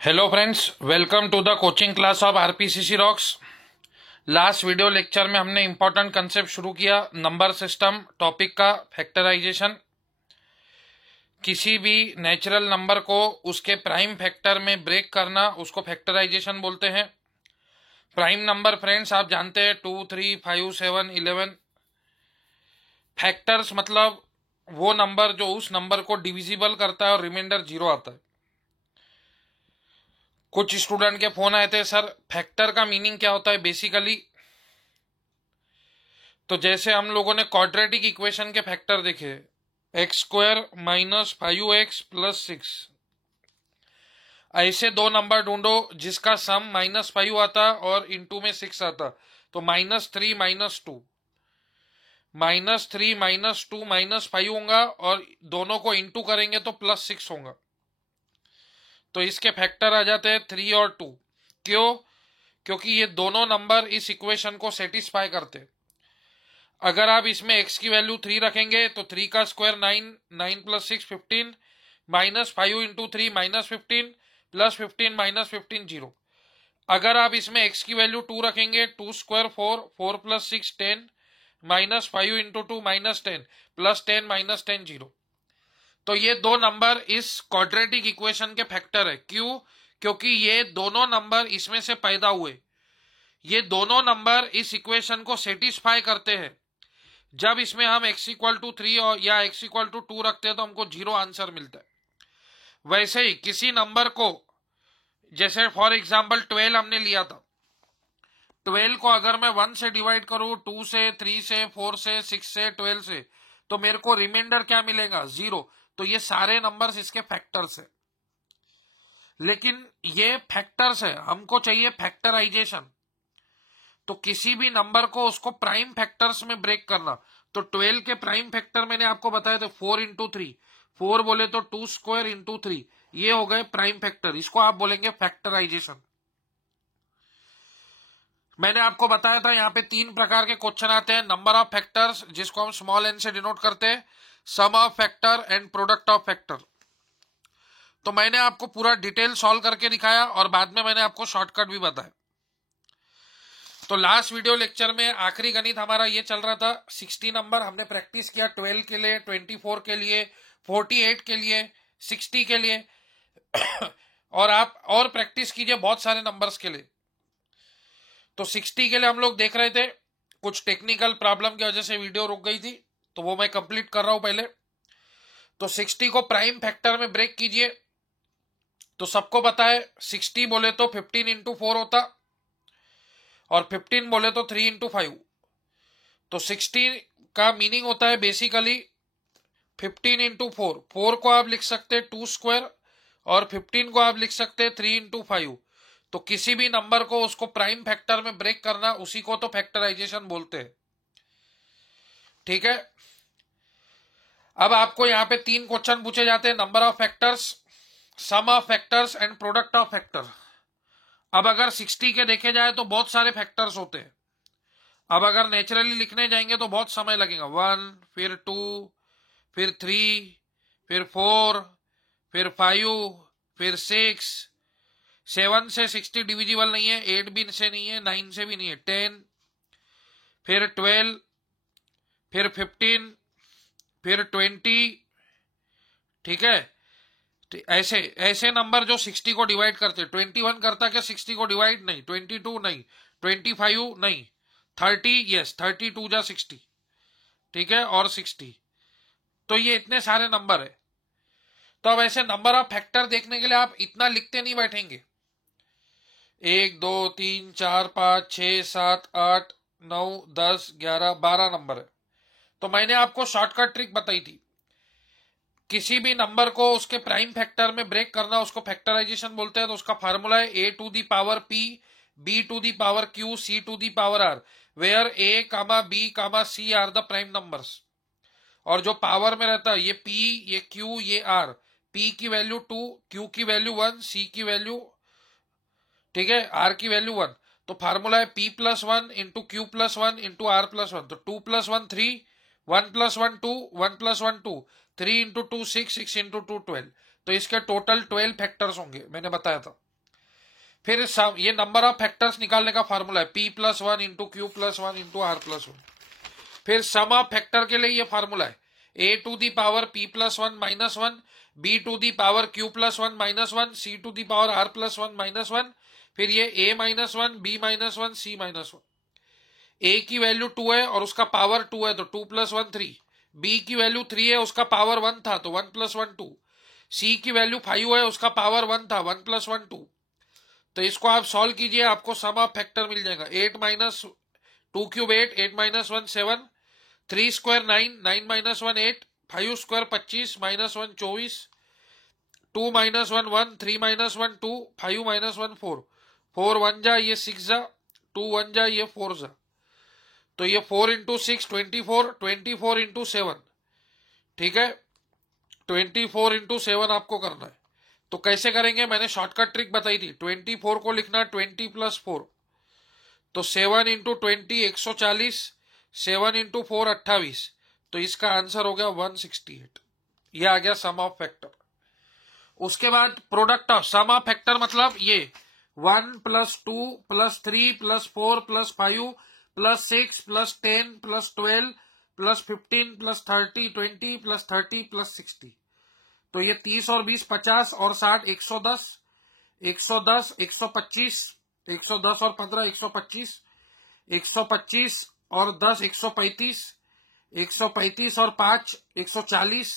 Hello friends, welcome to the coaching class of RPCC rocks. Last video lecture में हमने important concept शुरू किया number system topic का factorisation. किसी भी नेचुरल नंबर को उसके प्राइम फैक्टर में ब्रेक करना उसको फैक्टराइजेशन बोलते हैं। प्राइम नंबर फ्रेंड्स आप जानते हैं 2, 3, 5, 7, 11। फैक्टर्स मतलब वो नंबर जो उस नंबर को डिविजिबल करता है और रिमाइंडर 0 आता है। कुछ स्टूडेंट के फोन आए थे, सर फैक्टर का मीनिंग क्या होता है बेसिकली। तो जैसे हम लोगों ने क्वाड्रेटिक इक्वेशन के फैक्टर देखे, x² - 5x + 6, ऐसे दो नंबर ढूंढो जिसका सम -5 आता और इंटू में 6 आता। तो -3 - 2, -3 - 2 -5 होगा और दोनों को इंटू करेंगे तो +6 होगा। तो इसके फैक्टर आ जाते हैं 3 और 2। क्यों? क्योंकि ये दोनों नंबर इस इक्वेशन को सेटिस्फाई करते। अगर आप इसमें x की वैल्यू 3 रखेंगे तो 3 का स्क्वायर 9, 9 + 6 15, -5 × 3 -15, +15 -15 0। अगर आप इसमें x की वैल्यू 2 रखेंगे 2 स्क्वायर 4, 4 + 6 10, -5 × 2 -10, +10 -10 0। तो ये दो नंबर इस क्वाड्रेटिक इक्वेशन के फैक्टर है। क्यों? क्योंकि ये दोनों नंबर इसमें से पैदा हुए, ये दोनों नंबर इस इक्वेशन को सेटिस्फाई करते हैं। जब इसमें हम x = 3 और या x = 2 रखते हैं तो हमको 0 आंसर मिलता है। वैसे ही किसी नंबर को, जैसे फॉर एग्जांपल 12 हमने लिया था, 12 को अगर मैं 1 से डिवाइड करूं, 2 से, 3 से, 4 से, 6 से, 12 से, तो मेरे को रिमाइंडर क्या मिलेगा? 0। तो ये सारे नंबर्स इसके फैक्टर्स है। लेकिन ये फैक्टर्स है, हमको चाहिए फैक्टराइजेशन। तो किसी भी नंबर को उसको प्राइम फैक्टर्स में ब्रेक करना। तो 12 के प्राइम फैक्टर मैंने आपको बताया थे 4 × 3, 4 बोले तो 2 स्क्वायर × 3, ये हो गए प्राइम फैक्टर। इसको आप बोलेंगे फैक्टराइजेशन। मैंने आपको बताया था यहाँ पे 3 प्रकार के क्वेश्चन आते हैं। नंबर ऑफ फैक्टर्स, जिसको हम स्मॉल n से डिनोट करते हैं, sum of factor and product of factor. तो मैंने आपको पूरा डिटेल सॉल्व करके दिखाया और बाद में मैंने आपको शॉर्टकट भी बताया। तो लास्ट वीडियो लेक्चर में आखिरी गणित हमारा ये चल रहा था। 60 नंबर हमने प्रैक्टिस किया 12 के लिए, 24 के लिए, 48 के लिए, 60 के लिए और आप और प्रैक्टिस कीजिए बहुत सारे नंबर्स के लिए। तो 60 के लिए हम लोग देख रहे थे, कुछ टेक्निकल प्रॉब्लम की वजह से वीडियो रुक गई थी, तो वो मैं कंप्लीट कर रहा हूं पहले। तो 60 को प्राइम फैक्टर में ब्रेक कीजिए। तो सबको पता है 60 बोले तो 15 × 4 होता और 15 बोले तो 3 × 5। तो 60 का मीनिंग होता है बेसिकली 15 × 4। 4 को आप लिख सकते हैं 2 स्क्वायर और 15 को आप लिख सकते हैं 3 × 5। तो किसी भी नंबर को उसको प्राइम फैक्टर में ब्रेक करना, उसी को तो फैक्टराइजेशन बोलते हैं। ठीक है। अब आपको यहाँ पे 3 क्वेश्चन पूछे जाते हैं, number of factors, sum of factors and product of factor. अब अगर 60 के देखे जाए तो बहुत सारे फैक्टर्स होते हैं। अब अगर नेचुरली लिखने जाएंगे तो बहुत समय लगेगा। 1, फिर 2, फिर 3, फिर 4, फिर 5, फिर 6। 7 से 60 डिविजिबल नहीं है, 8 भी से नहीं है, 9 से भी नहीं है, 10, फिर 12, फिर 15, फिर 20। ठीक है। ऐसे ऐसे नंबर जो 60 को डिवाइड करते। 21 करता क्या 60 को डिवाइड? नहीं। 22 नहीं, 25 नहीं, 30 यस, 32 जा 60। ठीक है, और 60। तो ये इतने सारे नंबर है। तो अब ऐसे नंबर ऑफ फैक्टर देखने के लिए आप इतना लिखते नहीं बैठेंगे। 1, 2, 3, 4, 5, 6, 7, 8, 9, 10, 11, 12 नंबर है। तो मैंने आपको शॉर्टकट ट्रिक बताई थी। किसी भी नंबर को उसके प्राइम फैक्टर में ब्रेक करना उसको फैक्टराइजेशन बोलते हैं। तो उसका फार्मूला है a⁴p, b⁴q, c⁴r, where a, b, c are the prime numbers. और जो पावर में रहता है ये p, ये q, ये r। p की वैल्यू 2, q की वैल्यू 1, c की वैल्यू, ठीक है, r की वैल्यू 1। तो फार्मूला है p + 1 × q + 1 × r + 1। तो 2 + 1 3, 1 + 1 2, 1 + 1 2, 3 × 2 6, 6 × 2 12। तो इसके टोटल 12 फैक्टर्स होंगे, मैंने बताया था। फिर ये नंबर ऑफ फैक्टर्स निकालने का फॉर्मूला है P+1 into Q plus one into R+1। फिर सम ऑफ फैक्टर के लिए ये फॉर्मूला है A to the power P+1 -1, B to the power Q+1 -1, C to the power R+1 -1, फिर ये A -1, B -1, C -1। A की वैल्यू 2 है और उसका पावर 2 है तो 2 + 1 3। B की वैल्यू 3 है, उसका पावर 1 था तो 1 + 1 2। C की वैल्यू 5 है, उसका पावर 1 था, 1 + 1 2। तो इसको आप सॉल्व कीजिए, आपको सम ऑफ फैक्टर मिल जाएगा 8 - 2 क्यूब 8, 8 - 1 7, 3 स्क्वायर 9, 9 - 1 8, 5 स्क्वायर 25, -1 24, 2 - 1 1, 3 - 1 2, 5 - 1 4, 4 1 जा ये 6 जा, 2 1 जा ये 4 जा। तो ये 4 × 6 24, 24 × 7, ठीक है, 24 × 7 आपको करना है। तो कैसे करेंगे, मैंने शॉर्टकट ट्रिक बताई थी। 24 को लिखना 20 + 4, तो 7 × 20 140, 7 × 4 28, तो इसका आंसर हो गया 168। ये आ गया सम ऑफ फैक्टर। उसके बाद product of sum of factor मतलब ये 1 + 2 + 3 + 4 + 5 + 6 + 10 + 12 + 15 + 30 20 + 30 + 60। तो ये 30 और 20 50 और 60 110, 110 125, 110 और 15 125, 125 और 10 135, 135 और 5 140,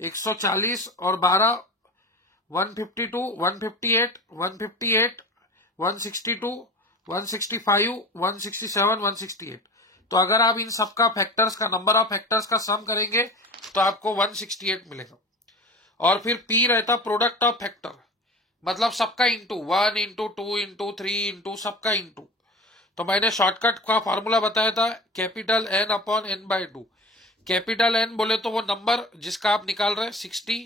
140 और 12 152, 158, 158, 162, 165, 167, 168। तो अगर आप इन सबका फैक्टर्स का नंबर ऑफ फैक्टर्स का सम करेंगे तो आपको 168 मिलेगा। और फिर P रहता प्रोडक्ट ऑफ फैक्टर, मतलब सबका इंटू 1 × 2 × 3 × सबका इंटू। तो मैंने शॉर्टकट का फॉर्मूला बताया था कैपिटल N/N/2। कैपिटल N बोले तो वो नंबर जिसका आप निकाल रहे हैं 60,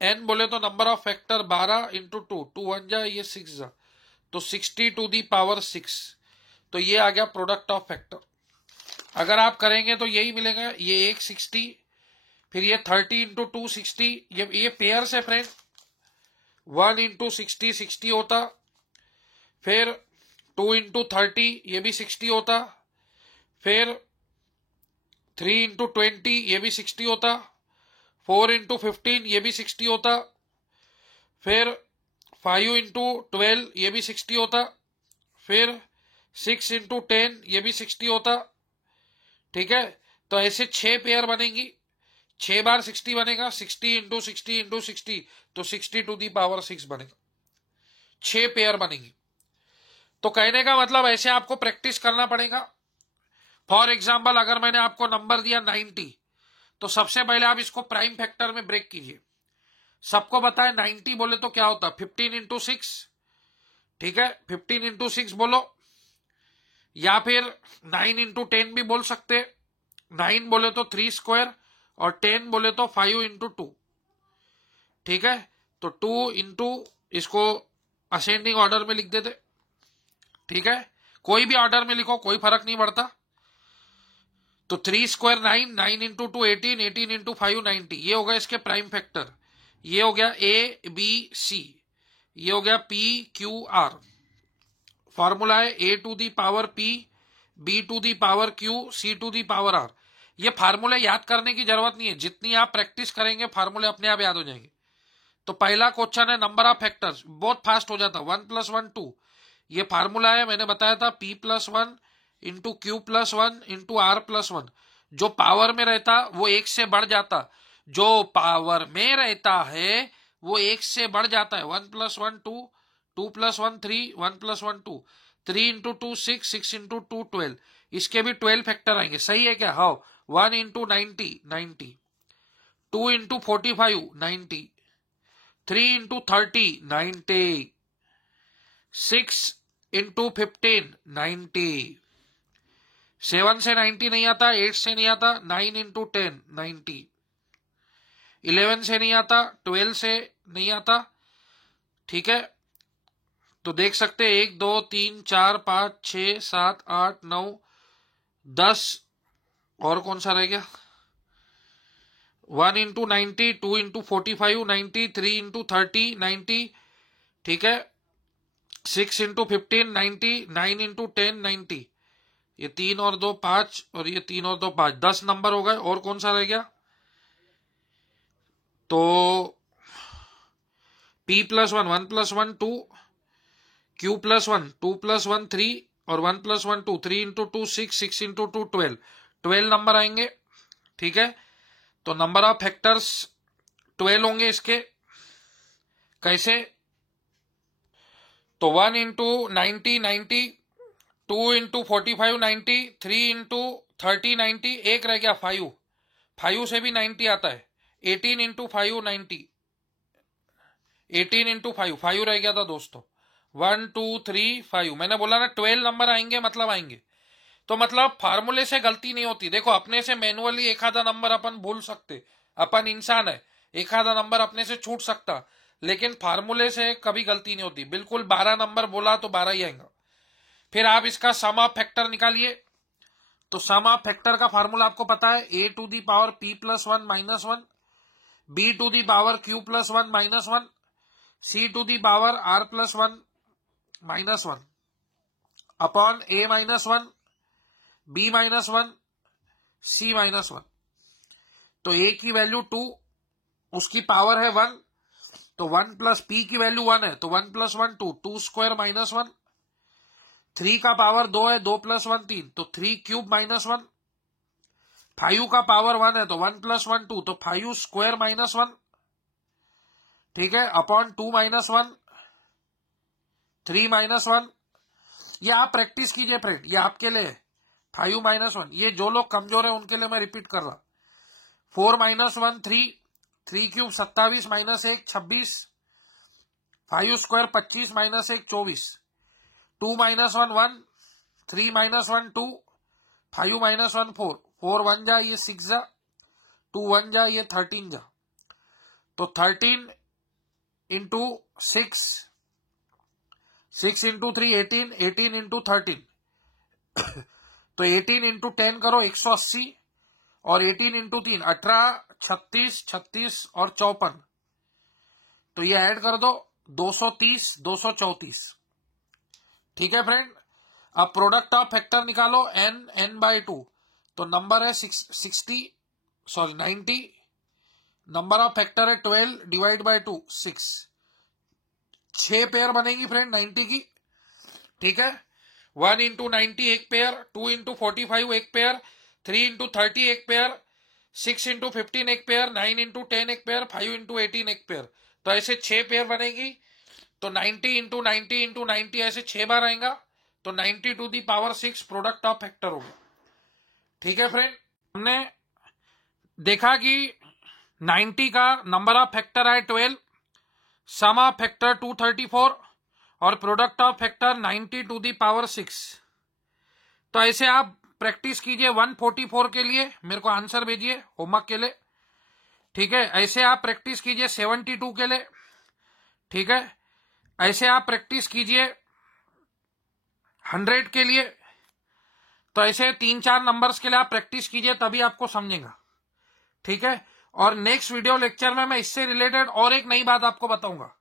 N बोले तो नंबर ऑफ फैक्टर 12 × 2, 2 1 जा ये 6 जा, तो 60 टू दी पावर 6। तो ये आ गया प्रोडक्ट ऑफ फैक्टर। अगर आप करेंगे तो यही मिलेगा, ये एक 60, फिर ये 30 × 2 60, ये पेयर से फ्रेंड 1 × 60 60 होता, फिर 2 × 30 ये भी 60 होता, फिर 3 × 20 ये भी 60 होता, 4 × 15 ये भी 60 होता, फिर 5 × 12 ये भी 60 होता, फिर 6 × 10 ये भी 60 होता, ठीक है। तो ऐसे 6 पेयर बनेंगी, 6 बार 60 बनेगा, 60 × 60 × 60, तो 60 टू दी पावर 6 बनेगा, 6 पेयर बनेंगी। तो कहने का मतलब ऐसे आपको प्रैक्टिस करना पड़ेगा। फॉर एग्जाम्पल अगर मैंने आपको नंबर दिया 90, तो सबसे पहले आप इसको प्राइम फैक्टर में ब्रेक कीजिए। सबको बताए 90 बोले तो क्या होता, 15 × 6, ठीक है, 15 × 6 बोलो, या फिर 9 × 10 भी बोल सकते। 9 बोले तो 3 स्क्वायर और 10 बोले तो 5 × 2, ठीक है। तो 2 × इसको असेंडिंग ऑर्डर में लिख देते, ठीक है, कोई भी ऑर्डर में लिखो कोई फर्क नहीं पड़ता। तो 3 स्क्वायर 9, 9 × 2 18, 18 × 5 90, ये हो गया इसके प्राइम फैक्टर। ये हो गया ABC, ये हो गया PQR। फॉर्मूला है A to the power P, B to the power Q, C to the power R। ये फार्मूले याद करने की जरूरत नहीं है, जितनी आप प्रैक्टिस करेंगे फार्मूले अपने आप याद हो जाएंगे। तो पहला क्वेश्चन है नंबर ऑफ फैक्टर्स, बहुत फास्ट हो जाता, 1 + 1 2। ये फार्मूला है, मैंने बताया था P+1 × Q+1 × R+1। जो पावर में रहता वो 1 से बढ़ जाता, जो पावर में रहता है वो 1 से बढ़ जाता है। 1 + 1 2, 2 + 1 3, 1 + 1 2, 3 × 2 6, 6 × 2 12। इसके भी 12 फैक्टर आएंगे, सही है क्या? हाँ। 1 × 90 90, 2 × 45 90, 3 × 30 90, 6 × 15 90, 7 से 90 नहीं आता, 8 से नहीं आता, 9 × 10 90, 11 से नहीं आता, 12 से नहीं आता, ठीक है। तो देख सकते हैं 1 2 3 4 5 6 7 8 9 10, और कौन सा रह गया? 1 × 90, 2 × 45 90, 3 × 30 90, ठीक है, 6 इंटू 15 90, 9 इंटू 10 90, ये 3 और 2 5 और ये 3 और 2 5, 10 नंबर हो गए। और कौन सा रह गया? तो p plus 1 1 plus 1 2, q plus 1 2 plus 1 3 और 1 प्लस 1 2, 3 इंटू 2 6, 6 इंटू 2 12, 12 नंबर आएंगे। ठीक है, तो नंबर ऑफ फैक्टर्स 12 होंगे इसके। कैसे? तो 1 इंटू 90 90, 2 इंटू 45 90, 3 इंटू 30 90, एक रह गया 5, 5 से भी 90 आता है। 18 इंटू 5 90, 18 इंटू 5, 5 रह गया था दोस्तों। 1 2 3 5, मैंने बोला ना 12 नंबर आएंगे मतलब आएंगे। तो मतलब फार्मूले से गलती नहीं होती। देखो अपने से मैनुअली एक आधा नंबर अपन भूल सकते, अपन इंसान है, एक आधा नंबर अपने से छूट सकता, लेकिन फार्मूले से कभी गलती नहीं होती। बिल्कुल 12 नंबर बोला तो 12 ही आएगा। फिर आप इसका सम ऑफ फैक्टर निकालिए। तो सम ऑफ फैक्टर का फार्मूला आपको पता है, a to the power p plus 1 minus 1, b to the power q plus 1 minus 1, c to the power r plus 1 minus 1 upon a minus 1, b minus 1, c minus 1। तो a की value 2, उसकी power है 1, तो 1 plus p की value 1 है, तो 1 plus 1 2, 2 square minus 1। 3 का power 2 है, 2 प्लस 1 3, तो 3 क्यूब माइनस 1। 5 का पावर 1 है, तो 1 प्लस 1 2, तो 5 स्क्वायर माइनस 1। ठीक है, अपॉन 2 माइनस 1, 3 माइनस 1। ये आप प्रैक्टिस कीजिए फ्रेंड, ये आपके लिए 5 माइनस 1, ये जो लोग कमजोर है उनके लिए मैं रिपीट कर रहा। 4 minus 1 3, 3 cube 27 minus 1 26, 5 square 25 minus 1 24, 2 minus 1 1, 3 minus 1 2, 5 minus 1 4, 4 1 जा ये 6 जा, 2 1 जा ये 13 जा, तो 13 इंटू 6, 6 इंटू 3 18, 18 इंटू 13, तो 18 इंटू 10 करो 180, और 18 इंटू 3 18, 36 36 और 54, तो ये ऐड कर दो 230 234। ठीक है फ्रेंड, अब प्रोडक्ट ऑफ फैक्टर निकालो n बाई 2, तो नंबर है 90, नंबर ऑफ फैक्टर है 12 डिवाइड बाई 2 6, 6 पेयर बनेगी फ्रेंड 90 की। ठीक है, 1 इंटू 90 एक पेयर, 2 इंटू 45 एक पेयर, 3 इंटू 30 एक पेयर, 6 इंटू 15 एक पेयर, 9 इंटू 10 एक पेयर, 5 इंटू 18 एक पेयर, तो ऐसे 6 पेयर बनेगी। तो 90 इंटू 90 इंटू 90 ऐसे 6 बार आएगा, तो 90 to the power 6 product of factor होगा। ठीक है फ्रेंड, हमने देखा कि 90 का नंबर ऑफ फैक्टर है 12, सम ऑफ फैक्टर 234 और product of factor 90 to the power 6। तो ऐसे आप प्रैक्टिस कीजिए 144 के लिए, मेरे को आंसर भेजिए होमवर्क के लिए। ठीक है, ऐसे आप प्रैक्टिस कीजिए 72 के लिए। ठीक है, ऐसे आप प्रैक्टिस कीजिए 100 के लिए। तो ऐसे 3-4 नंबर्स के लिए आप प्रैक्टिस कीजिए, तभी आपको समझेगा। ठीक है, और नेक्स्ट वीडियो लेक्चर में मैं इससे रिलेटेड और एक नई बात आपको बताऊंगा।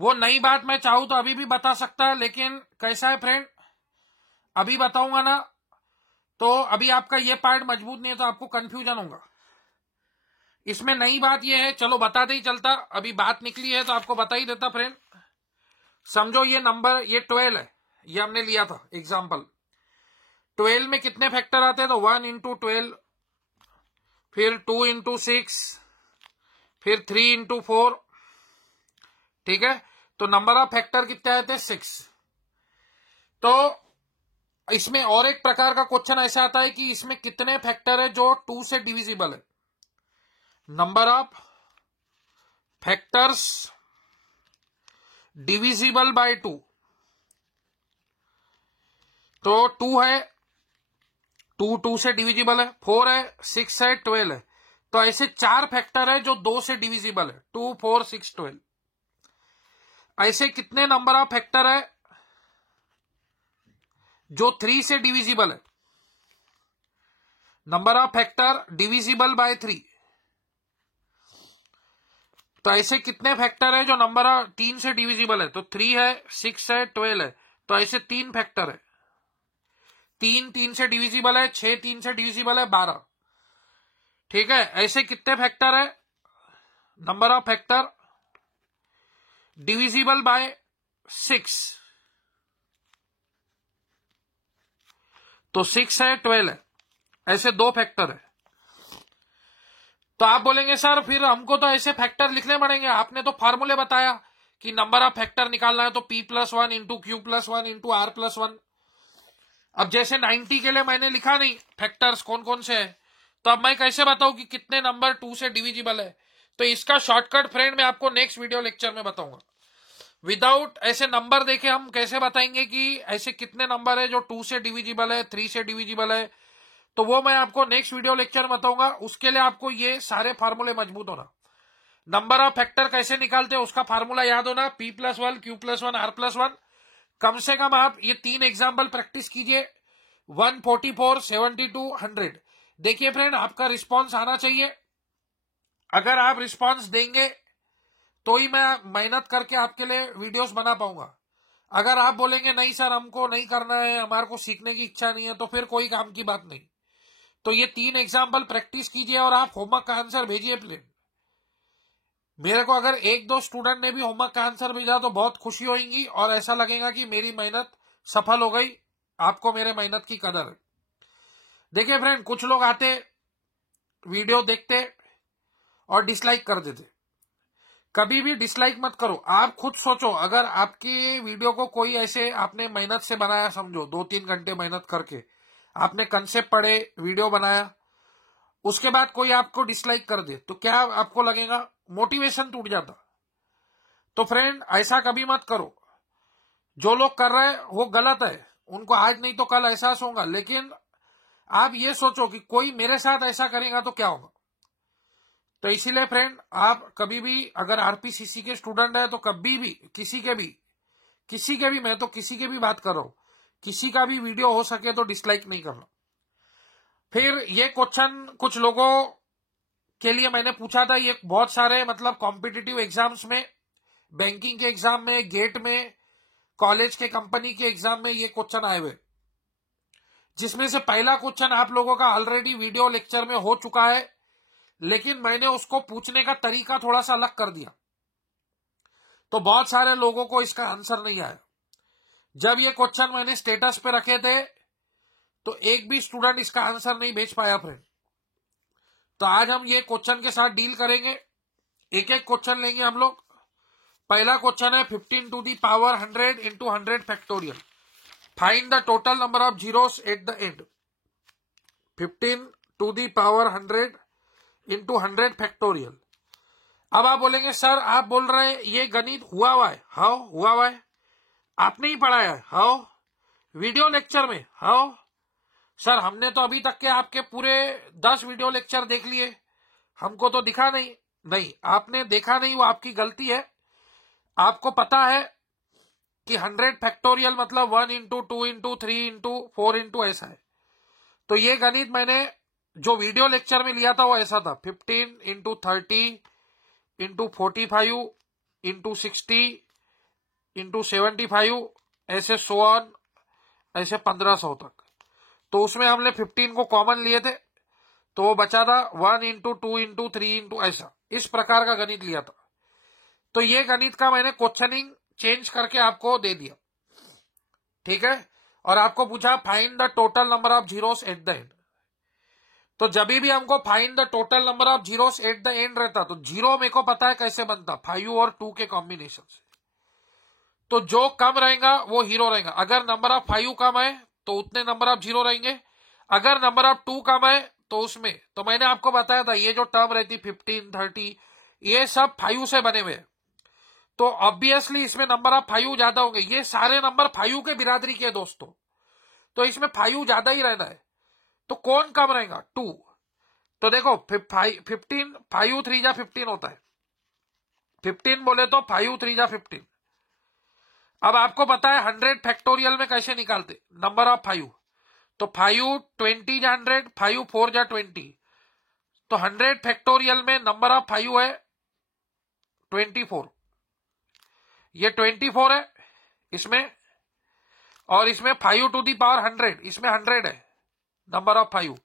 वो नई बात मैं चाहूं तो अभी भी बता सकता है, लेकिन कैसा है फ्रेंड, अभी बताऊंगा ना तो अभी आपका ये पार्ट मजबूत नहीं है, तो आपको कंफ्यूजन होगा। इसमें नई बात ये है, चलो बताते ही चलता, अभी बात निकली है तो आपको बता ही देता फ्रेंड। समझो ये नंबर, ये 12 है, ये हमने लिया था एग्जाम्पल। 12 में कितने फैक्टर आते हैं? तो 1 इंटू 12, फिर 2 इंटू 6, फिर 3 इंटू 4। ठीक है, तो नंबर ऑफ फैक्टर कितने आते हैं? 6। तो इसमें और एक प्रकार का क्वेश्चन ऐसा आता है कि इसमें कितने फैक्टर है जो 2 से डिविजिबल है। Number of factors divisible by 2, तो 2 है, 2 से डिविजिबल है, 4 है, 6 है, 12 है। तो ऐसे 4 फैक्टर है जो 2 से डिविजिबल है, 2 4 6 12। ऐसे कितने नंबर ऑफ फैक्टर है जो 3 से डिविजिबल है? Number of factor divisible by 3, तो ऐसे कितने फैक्टर है जो नंबर 3 से डिविजिबल है? तो 3 है, 6 है, 12 है। तो ऐसे 3 फैक्टर है। 3 3 से डिविजिबल है, 6 3 से डिविजिबल है, 12। ठीक है, ऐसे कितने फैक्टर है? Number of factor divisible by 6। तो 6 है, 12 है, ऐसे 2 फैक्टर है। तो आप बोलेंगे सर फिर हमको तो ऐसे फैक्टर लिखने पड़ेंगे, आपने तो फार्मूले बताया कि नंबर ऑफ फैक्टर निकालना है तो P+1 into Q+1 into R+1। अब जैसे 90 के लिए मैंने लिखा नहीं फैक्टर्स कौन कौन से है, तो अब मैं कैसे बताऊं कि कितने नंबर 2 से डिविजिबल है? तो इसका शॉर्टकट फ्रेंड मैं आपको नेक्स्ट वीडियो लेक्चर में बताऊंगा। विदाउट ऐसे नंबर देखे हम कैसे बताएंगे कि ऐसे कितने नंबर है जो 2 से डिविजिबल है, 3 से डिविजिबल है, तो वो मैं आपको नेक्स्ट वीडियो लेक्चर में बताऊंगा। उसके लिए आपको ये सारे फार्मूले मजबूत होना। नंबर ऑफ फैक्टर कैसे निकालते हैं उसका फार्मूला याद होना, P+1 Q+1 R+1। कम से कम आप ये 3 एग्जाम्पल प्रैक्टिस कीजिए, 144, 72, 100। देखिए फ्रेंड, आपका रिस्पॉन्स आना चाहिए। अगर आप रिस्पॉन्स देंगे तो ही मैं मेहनत करके आपके लिए वीडियोस बना पाऊंगा। अगर आप बोलेंगे नहीं सर हमको नहीं करना है, हमारे को सीखने की इच्छा नहीं है, तो फिर कोई काम की बात नहीं। तो ये 3 एग्जाम्पल प्रैक्टिस कीजिए और आप होमवर्क का आंसर भेजिए प्लीज। मेरे को अगर 1-2 स्टूडेंट ने भी होमवर्क का आंसर भेजा तो बहुत खुशी होगी और ऐसा लगेगा कि मेरी मेहनत सफल हो गई, आपको मेरे मेहनत की कदर है। देखिए फ्रेंड, कुछ लोग आते वीडियो देखते और डिसलाइक कर देते। कभी भी डिसलाइक मत करो। आप खुद सोचो, अगर आपके वीडियो को कोई ऐसे आपने मेहनत से बनाया, समझो 2-3 घंटे मेहनत करके आपने कंसेप्ट पढ़े, वीडियो बनाया, उसके बाद कोई आपको डिसलाइक कर दे तो क्या आपको लगेगा? मोटिवेशन टूट जाता। तो फ्रेंड ऐसा कभी मत करो। जो लोग कर रहे हैं वो गलत है, उनको आज नहीं तो कल एहसास होगा, लेकिन आप ये सोचो कि कोई मेरे साथ ऐसा करेगा तो क्या होगा। तो इसीलिए फ्रेंड, आप कभी भी अगर आरपीसीसी के स्टूडेंट है तो कभी भी किसी के भी मैं तो किसी के भी बात कर रहा हूं, किसी का भी वीडियो हो सके तो डिसलाइक नहीं करना। फिर ये क्वेश्चन कुछ लोगों के लिए मैंने पूछा था, ये बहुत सारे मतलब कॉम्पिटिटिव एग्जाम्स में, बैंकिंग के एग्जाम में, गेट में, कॉलेज के कंपनी के एग्जाम में ये क्वेश्चन आए हुए, जिसमें से पहला क्वेश्चन आप लोगों का ऑलरेडी वीडियो लेक्चर में हो चुका है, लेकिन मैंने उसको पूछने का तरीका थोड़ा सा अलग कर दिया, तो बहुत सारे लोगों को इसका आंसर नहीं आया। जब ये क्वेश्चन मैंने स्टेटस पे रखे थे तो एक भी स्टूडेंट इसका आंसर नहीं भेज पाया फ्रेंड। तो आज हम ये क्वेश्चन के साथ डील करेंगे, एक एक क्वेश्चन लेंगे हम लोग। पहला क्वेश्चन है 15 to the power 100 into 100 factorial, find the total number of zeros at the end. 15 to the power 100 into 100 factorial. अब आप बोलेंगे सर आप बोल रहे हैं ये गणित हुआ हुआ है? हाँ हुआ हुआ है, आपने ही पढ़ाया है? हाँ वीडियो लेक्चर में? हाँ सर हमने तो अभी तक के आपके पूरे 10 वीडियो लेक्चर देख लिए, हमको तो दिखा नहीं। नहीं, आपने देखा नहीं, वो आपकी गलती है। आपको पता है कि 100 फैक्टोरियल मतलब 1 इंटू 2 इंटू 3 इंटू 4 इंटू ऐसा है। तो ये गणित मैंने जो वीडियो लेक्चर में लिया था वो ऐसा था, 15 इंटू 30 इंटू 45 इंटू 60 इंटू 75 ऐसे 100 ऐसे 1500 तक। तो उसमें हमने 15 को कॉमन लिए थे तो वो बचा था 1 इंटू 2 इंटू 3 इंटू ऐसा, इस प्रकार का गणित लिया था। तो ये गणित का मैंने क्वेश्चनिंग चेंज करके आपको दे दिया, ठीक है। और आपको पूछा find the total number of zeros at the and. तो जब भी हमको find the total number of zeros at the and रहता तो जीरो मेरे को पता है कैसे बनता, 5 और 2 के कॉम्बिनेशन से। तो जो कम रहेगा वो हीरो रहेगा। अगर नंबर ऑफ 5 कम है तो उतने नंबर ऑफ जीरो रहेंगे, अगर नंबर ऑफ 2 कम है तो उसमें, तो मैंने आपको बताया था ये जो टर्म रहती 15 30 ये सब 5 से बने हुए, तो ऑब्वियसली इसमें नंबर ऑफ 5 ज्यादा होंगे। ये सारे नंबर 5 के बिरादरी के दोस्तों, तो इसमें 5 ज्यादा ही रहना है। तो कौन कम रहेगा? 2। तो देखो 15 5 3 जा 15 होता है, 15 बोले तो 5 3 जा 15। अब आपको पता है 100 फैक्टोरियल में कैसे निकालते नंबर ऑफ 5, तो 5 20 जा 100, 5 4 जा 20। तो 100 फैक्टोरियल में नंबर ऑफ 5 है 24, ये 24 है इसमें, और इसमें 5 टू दी पावर 100, इसमें 100 है नंबर ऑफ 5,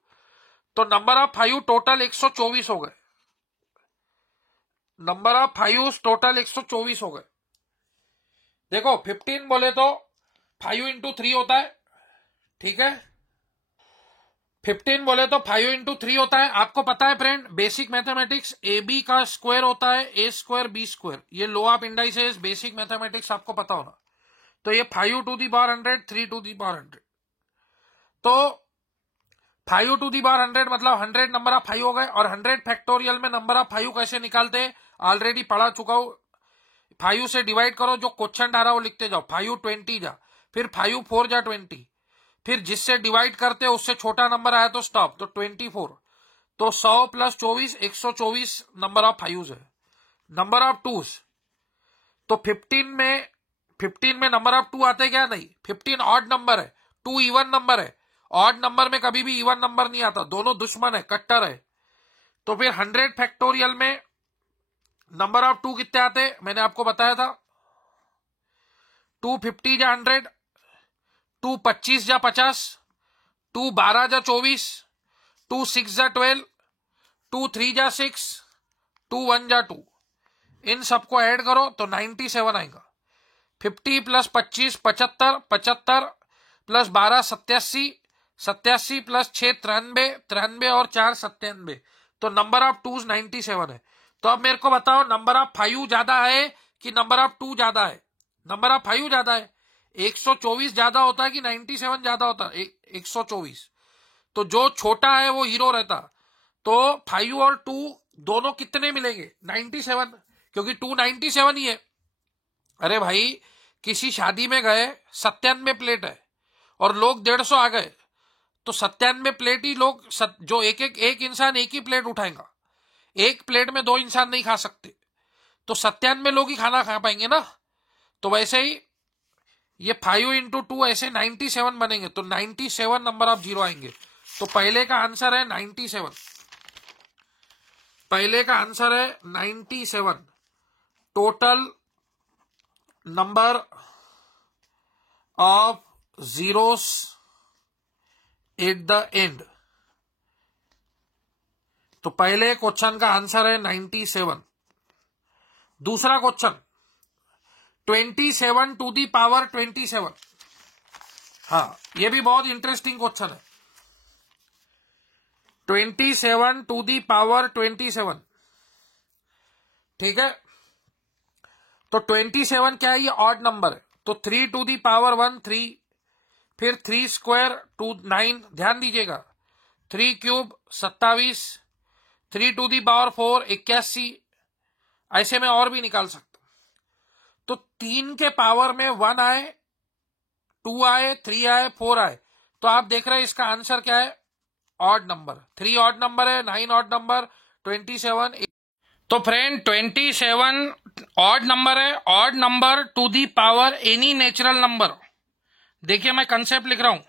तो नंबर ऑफ 5 टोटल 124 हो गए, नंबर ऑफ 5 टोटल 124 हो गए। देखो 15 बोले तो 5 इंटू 3 होता है, ठीक है, 15 बोले तो 5 इंटू 3 होता है। आपको पता है friend, basic mathematics a b का स्क्वायर होता है ए स्क्वायर बी स्क्वायर, ये law of indices basic mathematics आपको पता होना। तो ये 5 to the power 100, 3 to the power 100, तो 5 टू दी पावर 100 मतलब 100 नंबर ऑफ 5 हो गए। और 100 फैक्टोरियल में नंबर ऑफ 5 कैसे निकालते हैं ऑलरेडी पढ़ा चुका हूं। 5 से डिवाइड करो, जो क्वेश्चन आ रहा वो लिखते जाओ, 5 20 जा, फिर 5 4 जा 20, फिर जिससे डिवाइड करते उससे छोटा नंबर आया तो स्टॉप, तो 24, तो 100 प्लस 24 124 नंबर ऑफ 5 है। नंबर ऑफ 2s, तो 15 में नंबर ऑफ 2 आते क्या, नहीं, 15 ऑड नंबर है, 2 इवन नंबर है, ऑड नंबर में कभी भी इवन नंबर नहीं आता, दोनों दुश्मन है, कट्टर है। तो फिर 100 फैक्टोरियल में नंबर ऑफ 2 कितने आते, मैंने आपको बताया था, 2 50 जा 100, 2 25 जा 50, 2 12 जा 24, 2 6 जा 12, 2 3 जा 6, 2 1 जा 2, इन सबको ऐड करो तो 97 आएगा। 50 प्लस 25 75, 75 प्लस 12 87, 87 प्लस 6 93, 93 और 4 97, तो नंबर ऑफ 2 97 है। तो अब मेरे को बताओ नंबर ऑफ 5 ज्यादा है कि नंबर ऑफ 2 ज्यादा है? नंबर ऑफ 5 ज्यादा है, 124 ज्यादा होता है कि 97 ज्यादा होता है? 124, तो जो छोटा है वो हीरो रहता। तो 5 और 2 दोनों कितने मिलेंगे, 97, क्योंकि 2 97 ही है। अरे भाई किसी शादी में गए, 97 प्लेट है और लोग 150 आ गए, तो 97 प्लेट ही लोग, जो एक इंसान एक ही प्लेट उठाएगा, एक प्लेट में 2 इंसान नहीं खा सकते, तो 97 लोग ही खाना खा पाएंगे ना। तो वैसे ही ये 5 इंटू 2 ऐसे 97 बनेंगे, तो 97 नंबर ऑफ 0 आएंगे। तो पहले का आंसर है 97, पहले का आंसर है 97 total number of zeros at the and. तो पहले क्वेश्चन का आंसर है 97। दूसरा क्वेश्चन 27 टू दी पावर 27, हाँ ये भी बहुत इंटरेस्टिंग क्वेश्चन है। 27 टू दी पावर 27, ठीक है, तो 27 क्या है, ये ऑड नंबर है, तो 3 टू दी पावर 1 3, फिर 3 स्क्वायर 2 9, ध्यान दीजिएगा, 3 क्यूब 27, 3 टू दी पावर 4 81, ऐसे में और भी निकाल सकता। तो 3 के पावर में 1 आए, 2 आए, 3 आए, 4 आए, तो आप देख रहे हैं इसका आंसर क्या है, ऑड नंबर। 3 ऑड नंबर है, 9 ऑड नंबर, 27। तो फ्रेंड 27 ऑड नंबर है, odd number to the power any natural number. देखिए मैं कंसेप्ट लिख रहा हूं,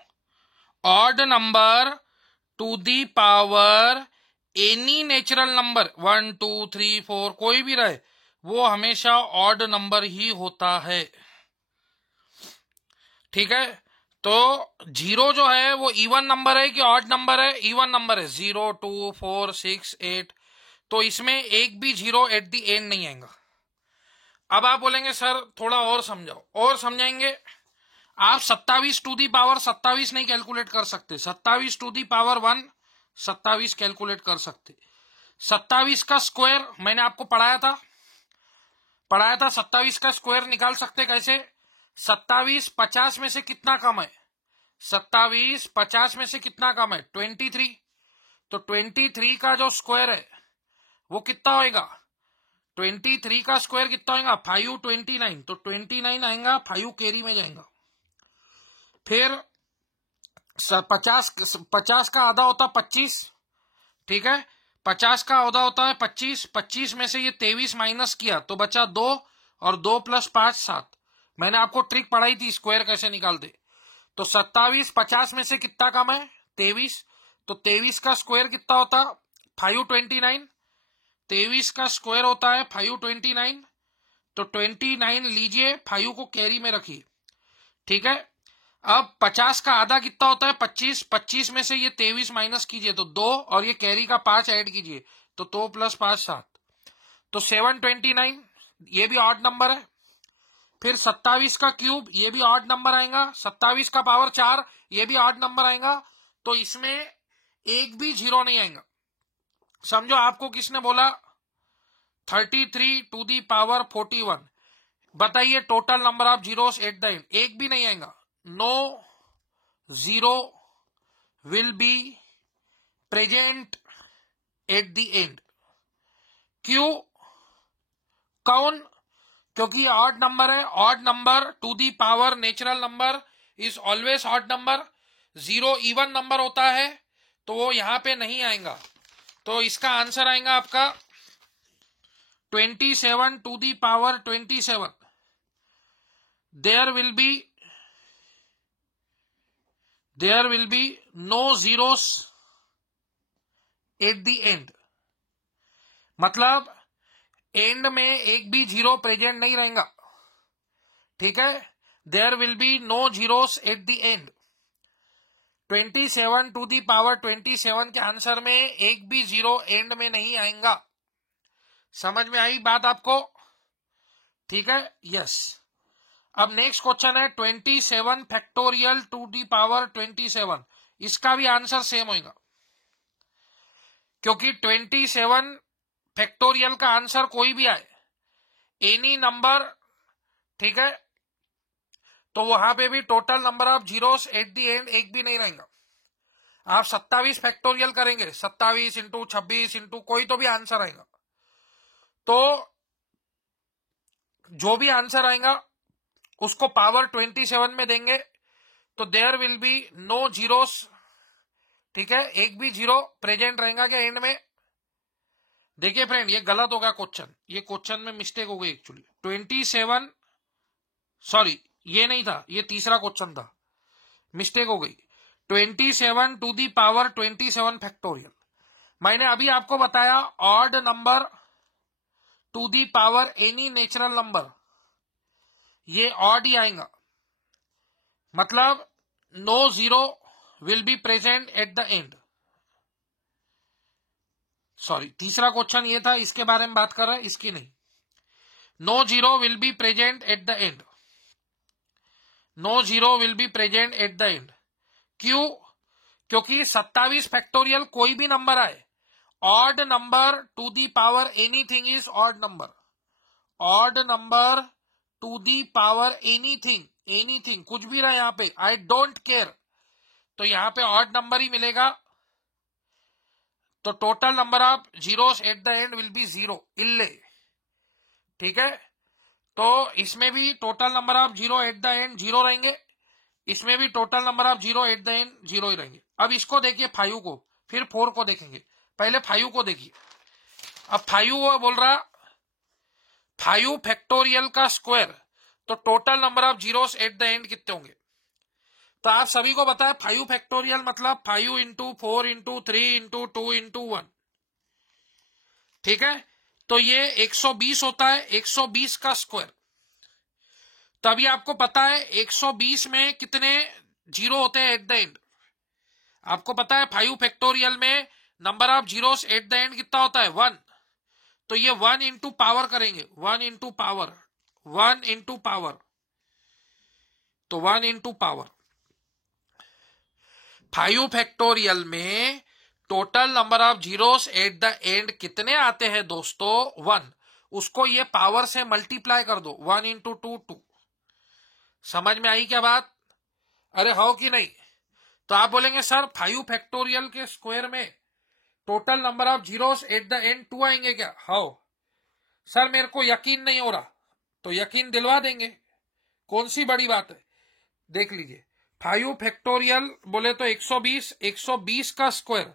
odd number to the power any natural number 1 2 3 4 कोई भी रहे, वो हमेशा ऑड नंबर ही होता है, ठीक है। तो 0 जो है वो इवन नंबर है कि ऑड नंबर है, इवन नंबर है, 0 2 4 6 8, तो इसमें एक भी 0 एट दी एंड नहीं आएगा। अब आप बोलेंगे सर थोड़ा और समझाओ, और समझाएंगे। आप 27 टू दी पावर 27 नहीं कैलकुलेट कर सकते, 27 टू दी पावर 1 27 कैलकुलेट कर सकते। 27 का स्क्वायर मैंने आपको पढ़ाया था 27 का स्क्वायर निकाल सकते कैसे, 27 50 में से कितना कम है, 27 50 में से कितना कम है, 23, तो 23 का जो स्क्वायर है वो कितना होएगा, 23 का स्क्वायर कितना होगा, 5 29, तो 29 आएगा, 5 कैरी में जाएगा। फिर 50 का आधा होता 25, ठीक है, 50 का आधा होता है 25, 25 में से ये 23 माइनस किया तो बचा 2, और 2 प्लस 5 7। मैंने आपको ट्रिक पढ़ाई थी स्क्वायर कैसे निकालते। तो 27 50 में से कितना कम है, 23, तो 23 का स्क्वायर कितना होता, 529, 23 का स्क्वायर होता है 529, तो 29 लीजिए, 5 को कैरी में रखिए, ठीक है। अब 50 का आधा कितना होता है 25, 25 में से ये 23 माइनस कीजिए तो 2, और ये कैरी का 5 ऐड कीजिए तो 2 + 5 7, तो 729, ये भी ऑड नंबर है। फिर 27 का क्यूब, ये भी ऑड नंबर आएगा। 27 का पावर 4, ये भी ऑड नंबर आएगा। तो इसमें एक भी जीरो नहीं आएगा। समझो आपको किसने बोला 33 टू दी पावर 41, बताइए total number of zeros at the end, एक भी नहीं आएगा। No zero will be present at the end. क्यों? कौन? क्योंकि ऑड नंबर है। Odd number to the power natural number is always odd number. Zero even number होता है तो वो यहां पे नहीं आएगा। तो इसका आंसर आएगा आपका 27 to the power 27। There will be no zeros at the end, मतलब एंड में एक भी जीरो प्रेजेंट नहीं रहेगा, ठीक है। There will be no zeros at the end. 27 to the power 27 के आंसर में एक भी जीरो एंड में नहीं आएगा। समझ में आई बात आपको? ठीक है, यस। अब नेक्स्ट क्वेश्चन है 27 फैक्टोरियल टू दी पावर 27। इसका भी आंसर सेम होगा, क्योंकि 27 फैक्टोरियल का आंसर कोई भी आए, एनी नंबर, ठीक है, तो वहां पे भी total number of zeros at the and एक भी नहीं रहेगा। आप 27 फैक्टोरियल करेंगे, 27 इंटू 26 इंटू कोई तो भी आंसर आएगा। तो जो भी आंसर आएगा उसको पावर 27 में देंगे तो there will be no zeros, ठीक है, एक भी जीरो प्रेजेंट रहेगा क्या एंड में? देखिए फ्रेंड, ये गलत होगा क्वेश्चन, ये क्वेश्चन में मिस्टेक हो गई एक्चुअली। 27, सॉरी ये नहीं था, ये तीसरा क्वेश्चन था, मिस्टेक हो गई। 27 टू दी पावर 27 फैक्टोरियल, मैंने अभी आपको बताया odd number to the power any natural number, ये ऑड ही आएगा, मतलब no zero will be present at the end. Sorry, तीसरा क्वेश्चन ये था, इसके बारे में बात कर रहा है, इसकी नहीं। No zero will be present at the end, no zero will be present at the end. क्यों? क्योंकि 27 फैक्टोरियल कोई भी नंबर आए, odd number to the power anything is odd number. Odd number to the power anything, anything कुछ भी रहे यहां पे, आई डोंट केयर, तो यहां पे ऑड नंबर ही मिलेगा। तो total number of zeros at the end will be zero, इल्ले, ठीक है। तो इसमें भी total number of zero at the end zero रहेंगे, इसमें भी total number of zero at the end zero ही रहेंगे। अब इसको देखिए 5 को, फिर 4 को देखेंगे। पहले 5 को देखिए। अब 5 वो बोल रहा 5 फैक्टोरियल का स्क्वायर, तो total number of zeros at the end कितने होंगे? तो आप सभी को बताया 5 फैक्टोरियल मतलब 5 इंटू 4 इंटू 3 इंटू 2 इंटू 1, ठीक है। तो ये 120 होता है, 120 का स्क्वायर। तभी आपको पता है 120 में कितने जीरो होते हैं एट द एंड। आपको पता है 5 फैक्टोरियल में number of zeros at the and कितना होता है 1। तो ये 1 इंटू पावर करेंगे, 1 इंटू पावर, 1 इंटू पावर, तो 1 इंटू पावर। 5 फैक्टोरियल में total number of zeros at the end कितने आते हैं दोस्तों 1। उसको ये पावर से मल्टीप्लाई कर दो, 1 इंटू 2 2। समझ में आई क्या बात? अरे हो कि नहीं? तो आप बोलेंगे सर 5 फैक्टोरियल के स्क्वायर में total number of zeros at the and 2 आएंगे क्या? हाउ सर, मेरे को यकीन नहीं हो रहा, तो यकीन दिलवा देंगे, कौन सी बड़ी बात है। देख लीजिए 5 फैक्टोरियल बोले तो 120, 120 का स्क्वायर,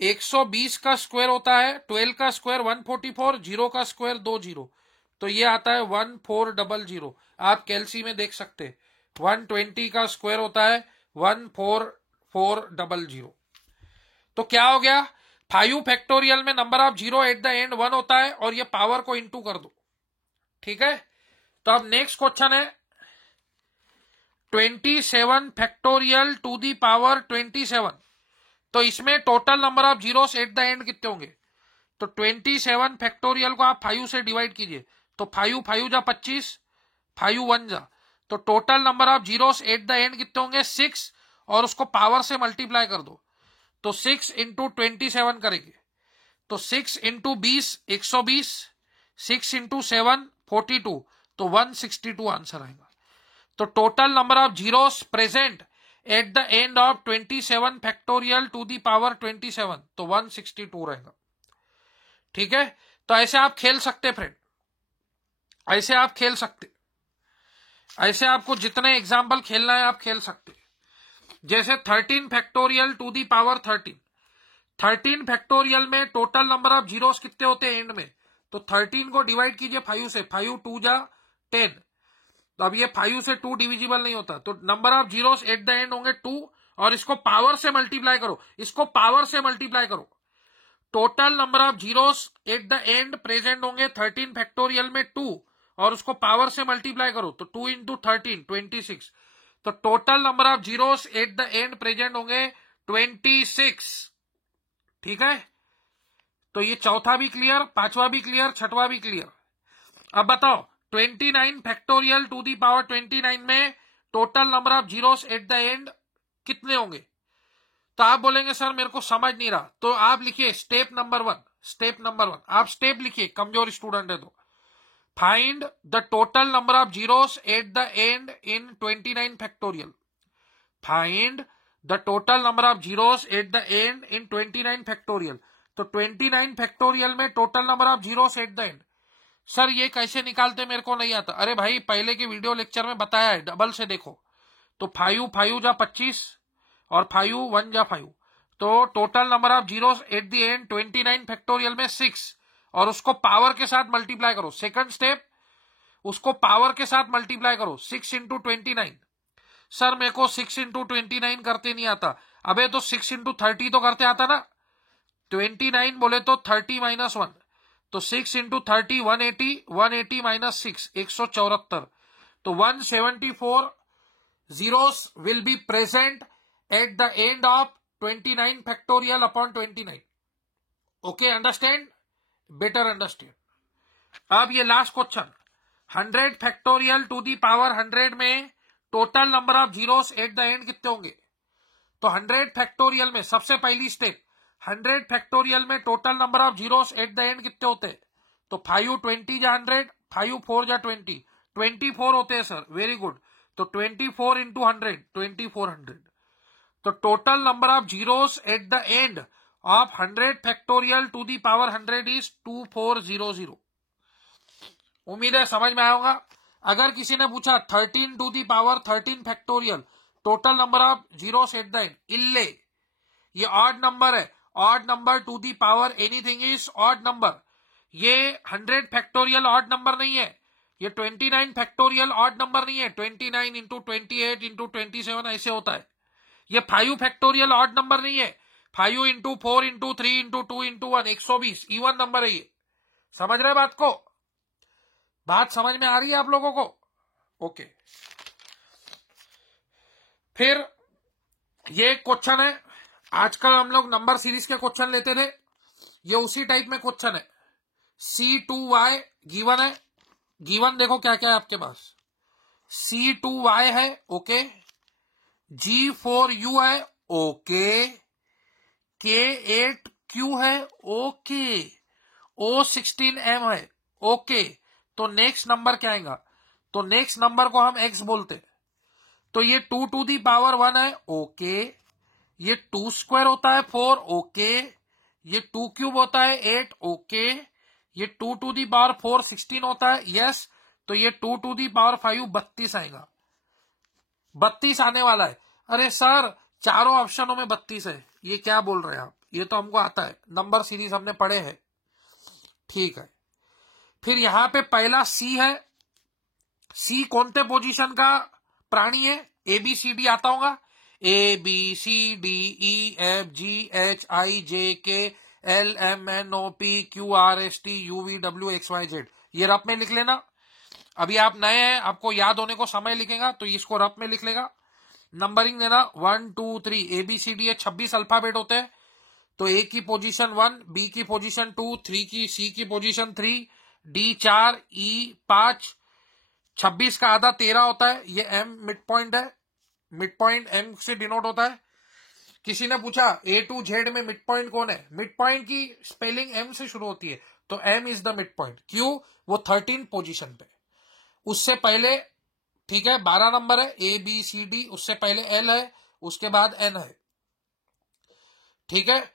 120 का स्क्वायर होता है 12 का स्क्वायर 144, जीरो का स्क्वायर 2 जीरो, तो ये आता है 1400। आप कैलसी में देख सकते हैं 120 का स्क्वायर होता है 14400। तो क्या हो गया 5 फैक्टोरियल में number of zero at the and 1 होता है और ये पावर को इंटू कर दो, ठीक है। तो अब नेक्स्ट क्वेश्चन है 27 फैक्टोरियल टू दी पावर 27। तो इसमें total number of zeros at the end कितने होंगे? तो 27 फैक्टोरियल को आप 5 से डिवाइड कीजिए, तो 5 5 जा 25, 5 1 जा, तो total number of zeros at the end कितने होंगे? 6, और उसको पावर से मल्टीप्लाई कर दो, तो 6 इंटू 27 करेंगे, तो 6 इंटू 20 120, 6 इंटू 7 42, तो 162 आंसर आएगा। तो total number of zeros present at the end of 27 factorial to the power 27, तो 162 रहेगा, ठीक है। तो ऐसे आप खेल सकते फ्रेंड, ऐसे आप खेल सकते, ऐसे आपको जितने एग्जाम्पल खेलना है आप खेल सकते। जैसे 13 factorial to the power 13, 13 factorial में टोटल नंबर ऑफ जीरोस कितने होते हैं एंड में? तो 13 को डिवाइड कीजिए 5 से, 5 2 जा 10, तो अब ये 5 से 2 डिविजिबल नहीं होता, तो number of zeros at the and होंगे 2, और इसको पावर से मल्टीप्लाई करो, इसको पावर से मल्टीप्लाई करो, total number of zeros at the and present होंगे 13 फैक्टोरियल में 2, और उसको पावर से मल्टीप्लाई करो, तो 2 इंटू 13 26, तो total number of zeros at the and present होंगे 26, ठीक है। तो ये चौथा भी क्लियर, पांचवा भी क्लियर, छठवा भी क्लियर। अब बताओ 29 फैक्टोरियल टू दी पावर 29 में total number of zeros at the end कितने होंगे? तो आप बोलेंगे सर मेरे को समझ नहीं रहा, तो आप लिखिए स्टेप नंबर 1, स्टेप नंबर 1 आप स्टेप लिखिए, कमजोर स्टूडेंट है तो। Find the total number of zeros at the and in 29 factorial, find the total number of zeros at the and in 29 factorial. तो 29 फैक्टोरियल में total number of zeros at the and, sir ये कैसे निकालते मेरे को नहीं आता। अरे भाई पहले के वीडियो लेक्चर में बताया है, डबल से देखो, तो 5 5 जा 25 और 5 1 जा 5, तो total number of zeros at the and 29 factorial में 6, और उसको पावर के साथ मल्टीप्लाई करो। सेकंड स्टेप, उसको पावर के साथ मल्टीप्लाई करो, 6 इंटू 29। सर मेरे को 6 इंटू 29 करते नहीं आता। अबे तो 6 इंटू 30 तो करते आता ना, 29 बोले तो 30 माइनस 1, तो 6 इंटू 30 180, 180 माइनस 6 174, तो 174 zeros will be present at the end of 29 factorial upon 29। Okay understand, better understand. अब ये last question, 100 factorial to the power 100 में total number of zeros at the end कितने होंगे? तो 100 फैक्टोरियल में सबसे पहली स्टेप, 100 फैक्टोरियल में total number of zeros at the end कितने होते हैं? तो 5 20 जा 100, 5 4 जा 20, 24 होते हैं सर, वेरी गुड। तो 24 इंटू 100 2400, तो total number of zeros at the end of 100 factorial to the power 100 is 2400। उम्मीद है समझ में आया होगा। अगर किसी ने पूछा 13 to the power 13 factorial total number of zeros at the end, इल्ले ये ऑड नंबर है, odd number to the power anything is odd number. ये 100 फैक्टोरियल ऑड नंबर नहीं है, ये 29 फैक्टोरियल ऑड नंबर नहीं है, 29 इंटू 28 इंटू 27 ऐसे होता है। ये 5 फैक्टोरियल ऑड नंबर नहीं है, 5 into 4 into 3 into 2 into 1 120 even number है ये। समझ रहे बात को? बात समझ में आ रही है आप लोगों को? ओके। फिर ये क्वेश्चन है, आजकल हम लोग नंबर सीरीज के क्वेश्चन लेते थे, ये उसी टाइप में क्वेश्चन है। C2y गिवन है, गिवन देखो क्या क्या है आपके पास, C2y है ओके, G4u है ओके, K8q है ओके, O16m है ओके। तो नेक्स्ट नंबर क्या आएगा? तो नेक्स्ट नंबर को हम x बोलते, तो ये 2 टू दी पावर 1 है ओके, ये 2 स्क्वायर होता है 4 ओके, ये 2 क्यूब होता है 8 ओके, ये 2 टू दी पावर 4 16 होता है यस, तो ये 2 टू दी पावर 5 32 आएगा, 32 आने वाला है। अरे सर चारों ऑप्शनों में 32 है, ये क्या बोल रहे हैं आप? ये तो हमको आता है, नंबर सीरीज हमने पढ़े हैं, ठीक है। फिर यहां पे पहला सी है, सी कौनते पोजीशन का प्राणी है? ABCD आता होगा, ABCDEFGHIJK LMNOPQRSTUVWXYZ, ये रफ में लिख लेना। अभी आप नए हैं, आपको याद होने को समय लिखेगा, तो इसको रफ में लिख लेगा। नंबरिंग देना 1 2 3 ABCD है, 26 अल्फाबेट होते हैं। तो ए की पोजीशन 1, बी की पोजीशन 2, 3 की, सी की पोजीशन 3, डी 4, ई 5। 26 का आधा 13 होता है, ये एम मिड पॉइंट है, मिड पॉइंट एम से डिनोट होता है। किसी ने पूछा A to Z में मिड पॉइंट कौन है? मिड पॉइंट की स्पेलिंग M से शुरू होती है, तो M is the mid point. क्यों? वो 13 पोजीशन पे, उससे पहले, ठीक है, 12 नंबर है ABCD, उससे पहले L है, उसके बाद N है, ठीक है।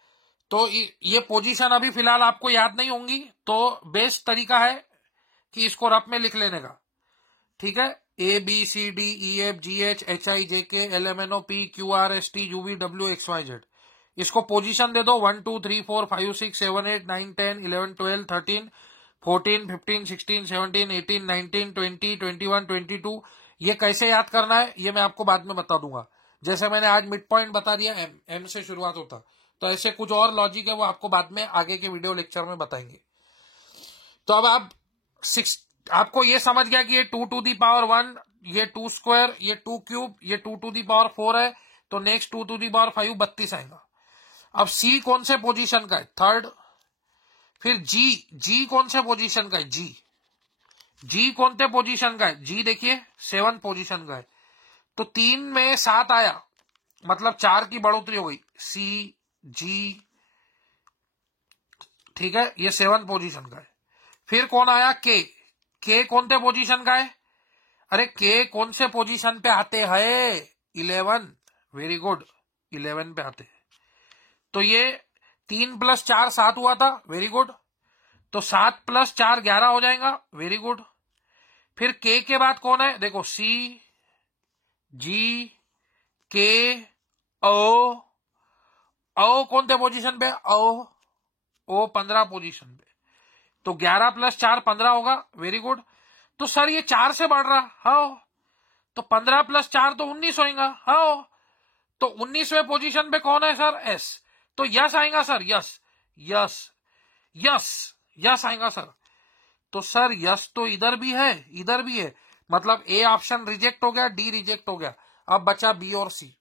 तो ये पोजीशन अभी फिलहाल आपको याद नहीं होंगी, तो बेस्ट तरीका है कि इसको रफ में लिख लेने का, ठीक है। ABCDEFGHHIJKLMNOPQRSTUVWXYZ, इसको पोजीशन दे दो 1 2 3 4 5 6 7 8 9 10 11 12 13 14 15 16 17 18 19 20 21 22। ये कैसे याद करना है ये मैं आपको बाद में बता दूंगा। जैसे मैंने आज मिड पॉइंट बता दिया, एम से शुरुआत होता, तो ऐसे कुछ और लॉजिक है, वो आपको बाद में आगे के वीडियो लेक्चर में बताएंगे। तो अब आप आपको ये समझ गया कि ये 2 to the power 1, ये 2 स्क्वायर, ये 2 क्यूब, ये 2 to the power 4 है, तो नेक्स्ट 2 to the power 5 32 आएगा। अब सी कौन से पोजीशन का है? थर्ड। फिर जी कौन से पोजीशन का है? जी कौन से पोजीशन का है? जी देखिए 7 पोजीशन का है, तो 3 में 7 आया, मतलब 4 की बढ़ोतरी हो गई, सी जी, ठीक है, ये 7 पोजीशन का है। फिर कौन आया? के कौन से पोजीशन का है? अरे के कौन से पोजीशन पे आते हैं? 11, वेरी गुड, 11 पे आते हैं। तो ये 3 + 4 7 हुआ था, वेरी गुड, तो 7 + 4 11 हो जाएगा, वेरी गुड। फिर के बाद कौन है? देखो सी जी के ओ कौन से पोजीशन पे? ओ 15 पोजीशन पे, तो 11 + 4 15 होगा, वेरी गुड। तो सर ये 4 से बढ़ रहा, हाँ, तो 15 + 4 तो 19 होगा, हाँ, तो 19वें पोजीशन पे कौन है सर? एस, तो यस आएगा sir, yes yes yes yes आएगा सर। तो सर यस तो इधर भी है, इधर भी है, मतलब ए ऑप्शन रिजेक्ट हो गया, डी रिजेक्ट हो गया, अब बचा बी और सी।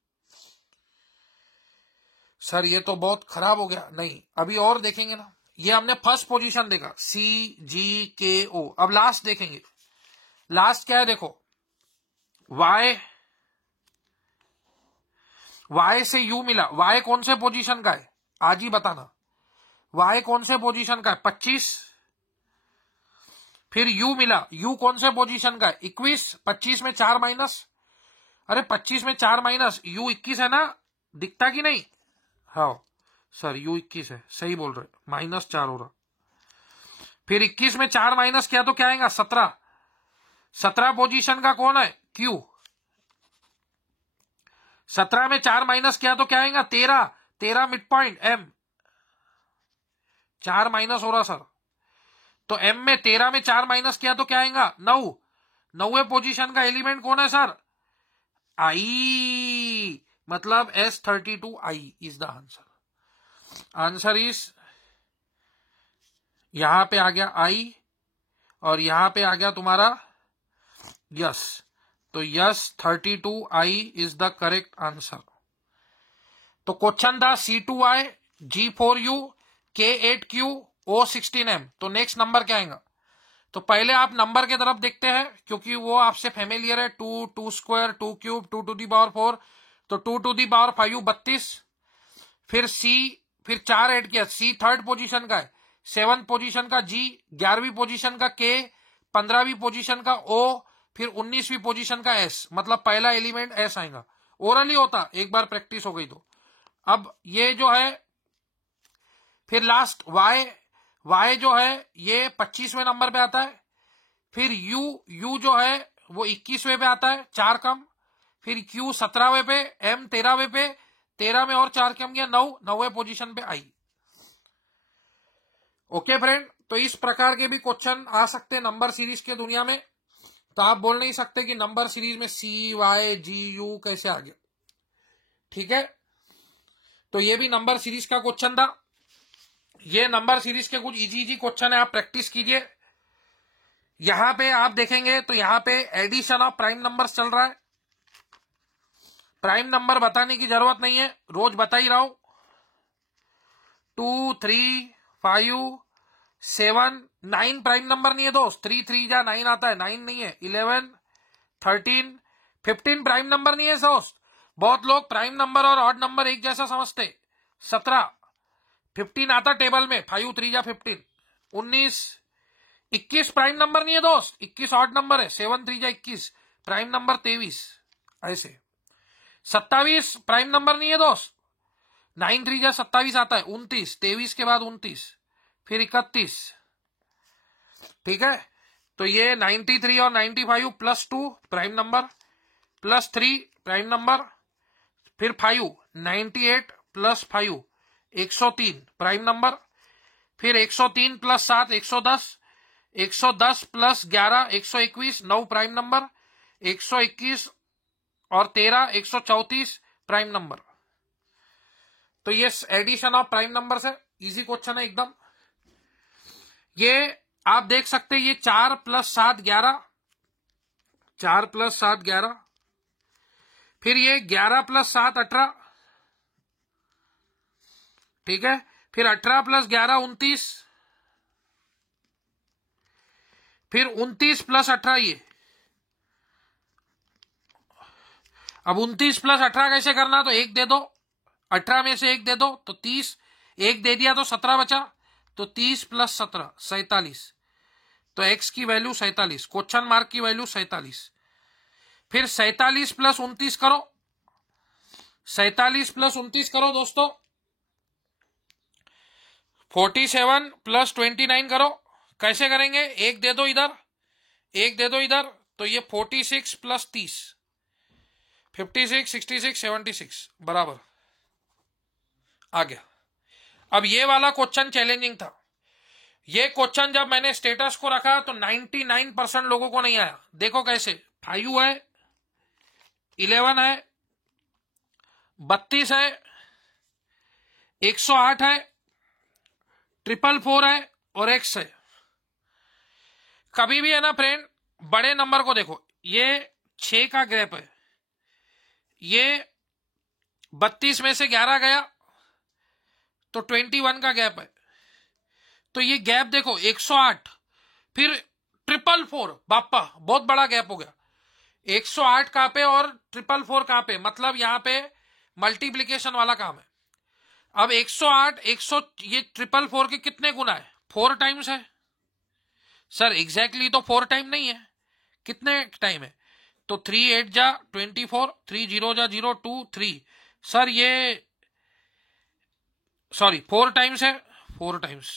सर ये तो बहुत खराब हो गया, नहीं अभी और देखेंगे ना। ये हमने फर्स्ट पोजीशन देखा, सी जी के ओ, अब लास्ट देखेंगे। लास्ट क्या है? देखो वाई से यू मिला, वाई कौन से पोजीशन का है? आज ही बताना, वाई कौन से पोजीशन का है? 25। फिर यू मिला, यू कौन से पोजीशन का है? 21। 25 में 4 माइनस, अरे 25 में 4 माइनस, यू 21 है ना, दिखता कि नहीं? हाँ सर यू 21 है, सही बोल रहे, -4 हो रहा। फिर 21 में 4 माइनस किया तो क्या आएगा? 17। 17 पोजीशन का कौन है? क्यू। 17 में 4 माइनस किया तो क्या आएगा? 13। 13 मिड पॉइंट एम, 4 माइनस हो रहा सर, तो एम में 13 में 4 माइनस किया तो क्या आएगा? 9। 9वें पोजीशन का एलिमेंट कौन है सर? आई, मतलब S32I is the answer. Answer is, यहां पे आ गया आई, और यहां पे आ गया तुम्हारा यस, तो yes 32I is the correct answer. तो क्वेश्चन था C2I G4U K8Q O16M, तो नेक्स्ट नंबर क्या आएगा? तो पहले आप नंबर की तरफ देखते हैं, क्योंकि वो आपसे फेमिलियर है। 2 2 square 2 cube 2 to the power 4, तो 2 to the power 5 32। फिर सी, फिर 4 ऐड किया, सी थर्ड पोजीशन का है, 7th पोजीशन का जी, 11वीं पोजीशन का के, 15वीं पोजीशन का ओ, फिर 19वीं पोजीशन का एस, मतलब पहला एलिमेंट एस आएगा। ओरली होता, एक बार प्रैक्टिस हो गई तो। अब ये जो है, फिर लास्ट वाई जो है ये 25वें नंबर पे आता है। फिर यू जो है वो 21वें पे आता है, 4 कम। फिर क्यू 17वें पे, एम 13वें पे, 13 में और 4 कम गया, 9वें पोजीशन पे आई। ओके फ्रेंड, तो इस प्रकार के भी क्वेश्चन आ सकते नंबर सीरीज के दुनिया में। तो आप बोल नहीं सकते कि नंबर सीरीज में सी वाई जी यू कैसे आ गया, ठीक है। तो ये भी नंबर सीरीज का क्वेश्चन था। ये नंबर सीरीज के कुछ इजी इजी क्वेश्चन है, आप प्रैक्टिस कीजिए। यहां पे आप देखेंगे तो यहां पे एडिशन ऑफ प्राइम नंबर्स चल रहा है। प्राइम नंबर बताने की जरूरत नहीं है, रोज बता ही रहा हूं। 2, 3, 5, 7, 9 प्राइम नंबर नहीं है दोस्त। 3 3 जा 9 आता है, 9 नहीं है। 11, 13, 15 प्राइम नंबर नहीं है दोस्त। बहुत लोग प्राइम नंबर और ऑड नंबर एक जैसा समझते। 17, 15 आता टेबल में, 5 3 जा 15। 19, 21 प्राइम नंबर नहीं है दोस्त, 21 ऑड नंबर है। 7 3 जा 21, प्राइम नंबर 23 ऐसे। 27 प्राइम नंबर नहीं है दोस्त, 9 3 जा 27 आता है। 29, 23 के बाद 29, फिर 31। ठीक है, तो ये 93 और 95 +2 प्राइम नंबर, +3 प्राइम नंबर, फिर 5 98 +5 103 प्राइम नंबर, फिर 103 +7 110, 110 +11 121 9 प्राइम नंबर, 121 और 13 134 प्राइम नंबर। तो ये एडिशन ऑफ प्राइम नंबर है, इजी क्वेश्चन है एकदम। ये आप देख सकते हैं, ये 4 + 7 11, 4 + 7 11, फिर ये 11 + 7 18, ठीक है, फिर 18 + 11 29, फिर 29 + 18 ये। अब 29 + 18 कैसे करना, तो एक दे दो, 18 में से एक दे दो तो 30, एक दे दिया तो 17 बचा, तो 30 + 17 47, तो x की वैल्यू 47, क्वेश्चन मार्क की वैल्यू 47। फिर 47 + 29 करो, 47 + 29 करो दोस्तों, 47 + 29 करो। कैसे करेंगे, एक दे दो इधर, एक दे दो इधर, तो ये 46 + 30 56 66 76 बराबर आ गया। अब ये वाला क्वेश्चन चैलेंजिंग था। ये क्वेश्चन जब मैंने स्टेटस को रखा तो 99% लोगों को नहीं आया। देखो कैसे, 5 है, 11 है, 32 है, 108 है, 444 है और x है। कभी भी है ना फ्रेंड, बड़े नंबर को देखो, ये 6 का गैप है, ये 32 में से 11 गया तो 21 का गैप है, तो ये गैप देखो 108, फिर 444, बापा बहुत बड़ा गैप हो गया। 108 कहां पे और 444 कहां पे, मतलब यहां पे मल्टीप्लीकेशन वाला काम है। अब 108 ये 444 के कितने गुना है, 4 टाइम्स है सर। एग्जैक्टली तो 4 टाइम नहीं है, कितने टाइम है, तो 3 8 जा 24, 3 0 जा 0 2 3 सर, ये सॉरी 4 टाइम्स है, 4 टाइम्स,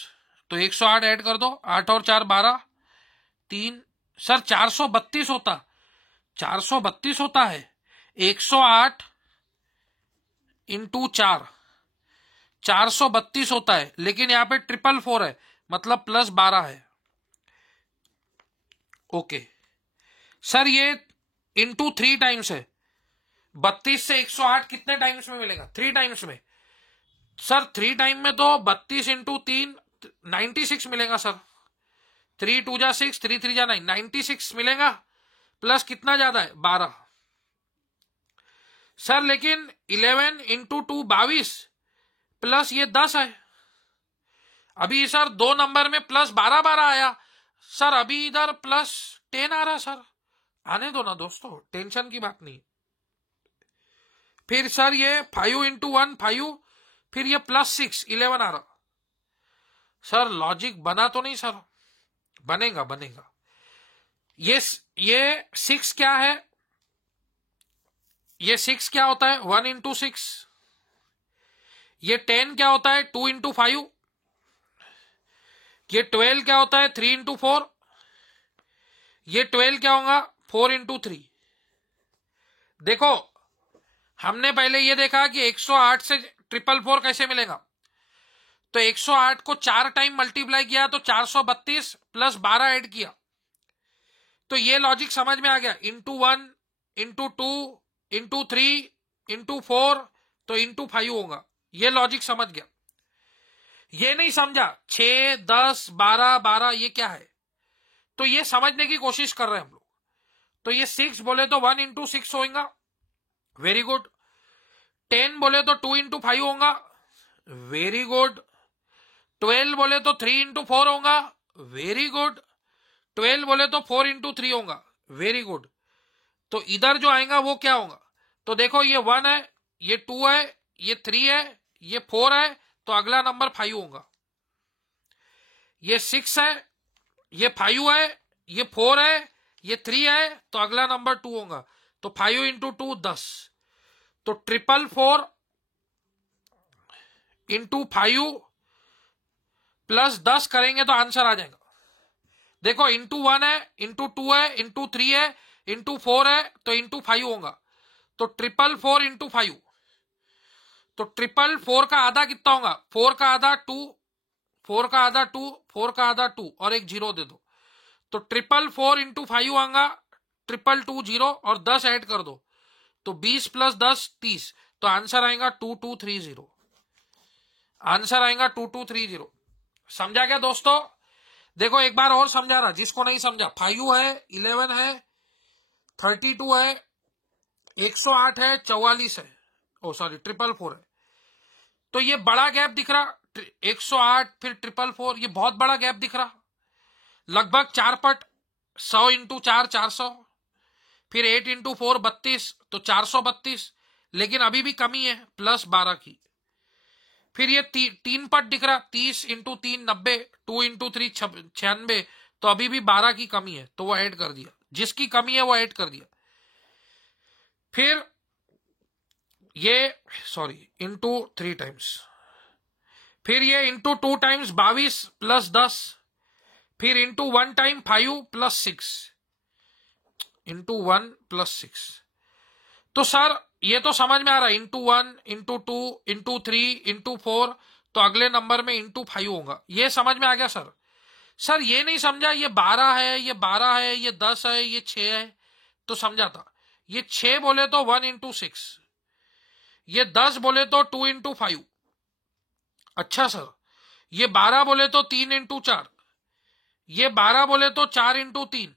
तो 108 ऐड कर दो, 8 और 4 12, 3 सर 432 होता, 432 होता है। 108 × 4 432 होता है, लेकिन यहां पे 444 है, मतलब +12 है। ओके सर, ये × 3 टाइम्स है। 32 से 108 कितने टाइम्स में मिलेगा, 3 टाइम्स में सर। 3 टाइम में तो 32 × 3 96 मिलेगा सर। 3 2 जा 6, 3 3 जा 9, 96 मिलेगा, प्लस कितना ज्यादा है 12 सर। लेकिन 11 × 2 22 प्लस ये 10 है। अभी सर 2 नंबर में +12 12 आया सर, अभी इधर +10 आ रहा सर। आने दो ना दोस्तों, टेंशन की बात नहीं। फिर सर ये 5 × 1 5, फिर ये +6 11 आ रहा सर। लॉजिक बना तो नहीं सर, बनेगा बनेगा। ये 6 क्या है, ये 6 क्या होता है, 1 × 6। ये 10 क्या होता है, 2 × 5। ये 12 क्या होता है, 3 × 4। ये 12 क्या होगा, 4 × 3। देखो हमने पहले ये देखा कि 108 से 444 कैसे मिलेगा, तो 108 को 4 टाइम मल्टीप्लाई किया तो 432 + 12 ऐड किया, तो ये लॉजिक समझ में आ गया। × 1 × 2 × 3 × 4 तो × 5 होगा, ये लॉजिक समझ गया। ये नहीं समझा 6, 10, 12, 12 ये क्या है, तो ये समझने की कोशिश कर रहे हैं हम लोग। तो ये 6 बोले तो 1 इंटू 6 होगा, वेरी गुड। 10 बोले तो 2 इंटू 5 होगा, वेरी गुड। 12 बोले तो 3 इंटू 4 होगा, वेरी गुड। 12 बोले तो 4 इंटू 3 होगा, वेरी गुड। तो इधर जो आएगा वो क्या होगा, तो देखो ये 1 है, ये 2 है, ये 3 है, ये 4 है, तो अगला नंबर 5 होगा। ये 6 है, ये 5 है, ये 4 है, ये 3 है, तो अगला नंबर 2 होगा। तो 5 इंटू 2 10, तो 444 इंटू 5 प्लस 10 करेंगे तो आंसर आ जाएगा। देखो इंटू 1 है, इंटू 2 है, इंटू 3 है, इंटू 4 है, तो इंटू 5 होगा। तो 444 इंटू 5, तो 444 का आधा कितना होगा, 4 का आधा 2, 4 का आधा 2, 4 का आधा 2 और एक 0 दे दो। तो 444 इंटू 5 आएगा 222 0 और 10 ऐड कर दो, तो 20 प्लस 10 30, तो आंसर आएगा 2230। आंसर आएगा 2230। समझा क्या दोस्तों? देखो एक बार और समझा रहा जिसको नहीं समझा। 5 है, 11 है, 32 है, 108 है, 44 है, ओ सॉरी 444 है। तो ये बड़ा गैप दिख रहा, 108 फिर 444, ये बहुत बड़ा गैप दिख रहा, लगभग 4 पट। 100 इंटू 4 400, फिर 8 इंटू 4 32, तो 432, लेकिन अभी भी कमी है प्लस 12 की। फिर ये 3 पट दिख रहा, 30 इंटू 3 90, 2 इंटू 3 96, तो अभी भी 12 की कमी है, तो वो ऐड कर दिया, जिसकी कमी है वो ऐड कर दिया। फिर ये सॉरी इंटू 3 टाइम्स, फिर ये इंटू 2 टाइम्स 22 प्लस 10, फिर into 1 time 5 plus 6, into 1 plus 6। तो सर ये तो समझ में आ रहा है, इंटू 1, इंटू 2, इंटू 3, इंटू 4, तो अगले नंबर में इंटू 5 होगा, ये समझ में आ गया सर। सर ये नहीं समझा, ये 12 है, ये 12 है, ये 10 है, ये 6 है, तो समझा था। ये 6 बोले तो 1 इंटू 6, ये 10 बोले तो 2 इंटू 5। अच्छा सर, ये 12 बोले तो 3 इंटू 4, ये 12 बोले तो 4 इंटू 3,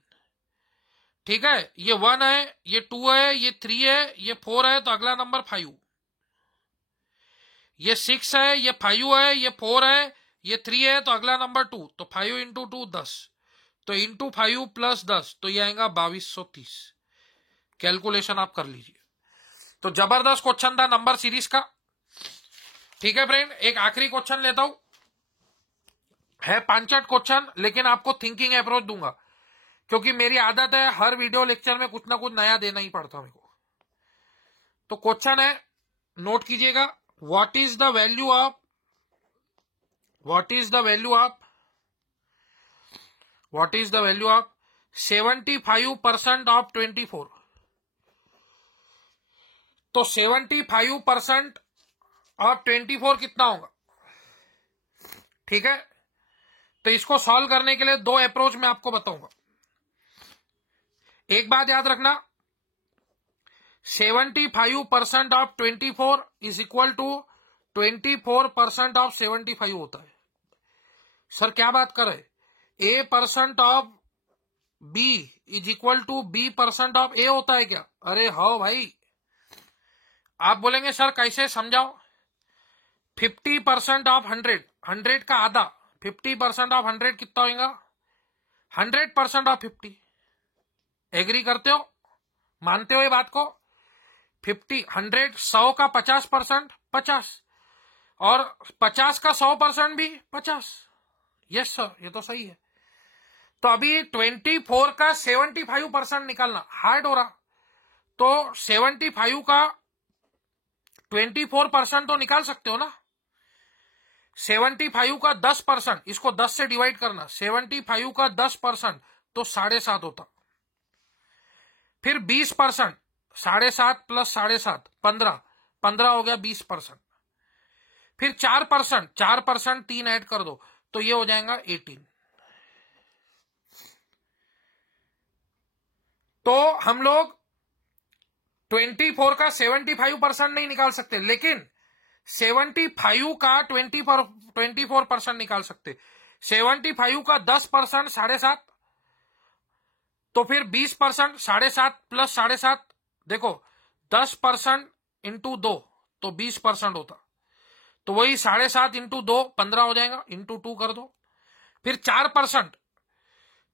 ठीक है। ये 1 है, ये 2 है, ये 3 है, ये 4 है, तो अगला नंबर 5। ये 6 है, ये 5 है, ये 4 है, ये 3 है, तो अगला नंबर 2, तो 5 इंटू 2 10, तो इंटू 5 प्लस 10, तो ये आएगा 2230। कैलकुलेशन आप कर लीजिए। तो जबरदस्त क्वेश्चन था नंबर सीरीज का। ठीक है फ्रेंड, एक आखिरी क्वेश्चन लेता हूं, है 5 क्वेश्चन, लेकिन आपको थिंकिंग अप्रोच दूंगा, क्योंकि मेरी आदत है हर वीडियो लेक्चर में कुछ ना कुछ नया देना ही पड़ता मेरे को। तो क्वेश्चन है, नोट कीजिएगा, what is the value of 75% of 24? तो 75% ऑफ 24 कितना होगा? ठीक है, तो इसको सॉल्व करने के लिए 2 अप्रोच मैं आपको बताऊंगा। एक बात याद रखना, 75% of 24 is equal to 24% of 75 होता है। सर क्या बात कर रहे, A% of B is equal to B% of A होता है क्या? अरे हाँ भाई, आप बोलेंगे सर कैसे, समझाओ। 50% ऑफ 100, 100 का आधा, 50% ऑफ 100 कितना होगा? 100% ऑफ 50। एग्री करते हो, मानते हो ये बात को? 100 100 का 50%, 50, और 50 का 100% भी 50। यस सर, ये तो सही है। तो अभी 24 का 75% निकालना हार्ड हो रहा, तो 75 का 24% तो निकाल सकते हो ना। 75 का 10%, इसको 10 से डिवाइड करना, 75 का 10% तो 7.5 होता। फिर 20%, 7.5 प्लस 7.5 15, 15 हो गया 20%। फिर 4%, 4% 3 ऐड कर दो, तो ये हो जाएगा 18। तो हम लोग 24 का 75% नहीं निकाल सकते, लेकिन 75 का 24% निकाल सकते। 75 का 10% 7.5, तो फिर 20% 7.5 प्लस 7.5, देखो 10% इंटू 2 तो 20% होता, तो वही 7.5 इंटू 2 15 हो जाएगा, इंटू 2 कर दो। फिर 4%,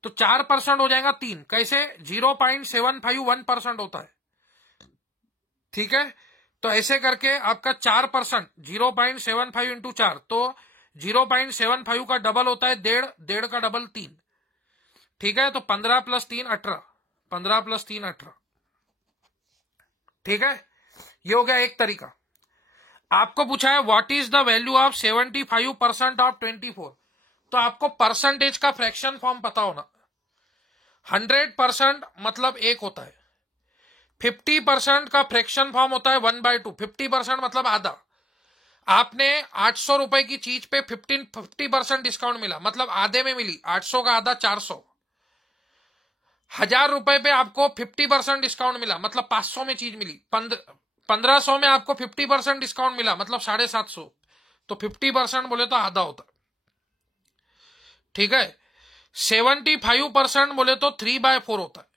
तो 4% हो जाएगा 3, कैसे 0.751% होता है, ठीक है। तो ऐसे करके आपका 4%, 0.75 इंटू 4, तो 0.75 का डबल होता है 1.5, 1.5 का डबल 3, ठीक है। तो 15 प्लस 3 18, 15 प्लस 3 18, ठीक है। ये हो गया एक तरीका। आपको पूछा है what is the value of 75% of 24, तो आपको परसेंटेज का फ्रैक्शन फॉर्म पता होना। 100% मतलब 1 होता है, 50% का फ्रैक्शन फॉर्म होता है 1/2, 50% मतलब आधा। आपने 800 रुपए की चीज पे 50% डिस्काउंट मिला, मतलब आधे में मिली, 800 का आधा 400। 1000 रुपए पे आपको 50% डिस्काउंट मिला, मतलब 500 में चीज मिली। 1500 में आपको 50% डिस्काउंट मिला, मतलब 750। तो 50% बोले तो आधा होता, ठीक है। 75% बोले तो 3/4 होता है।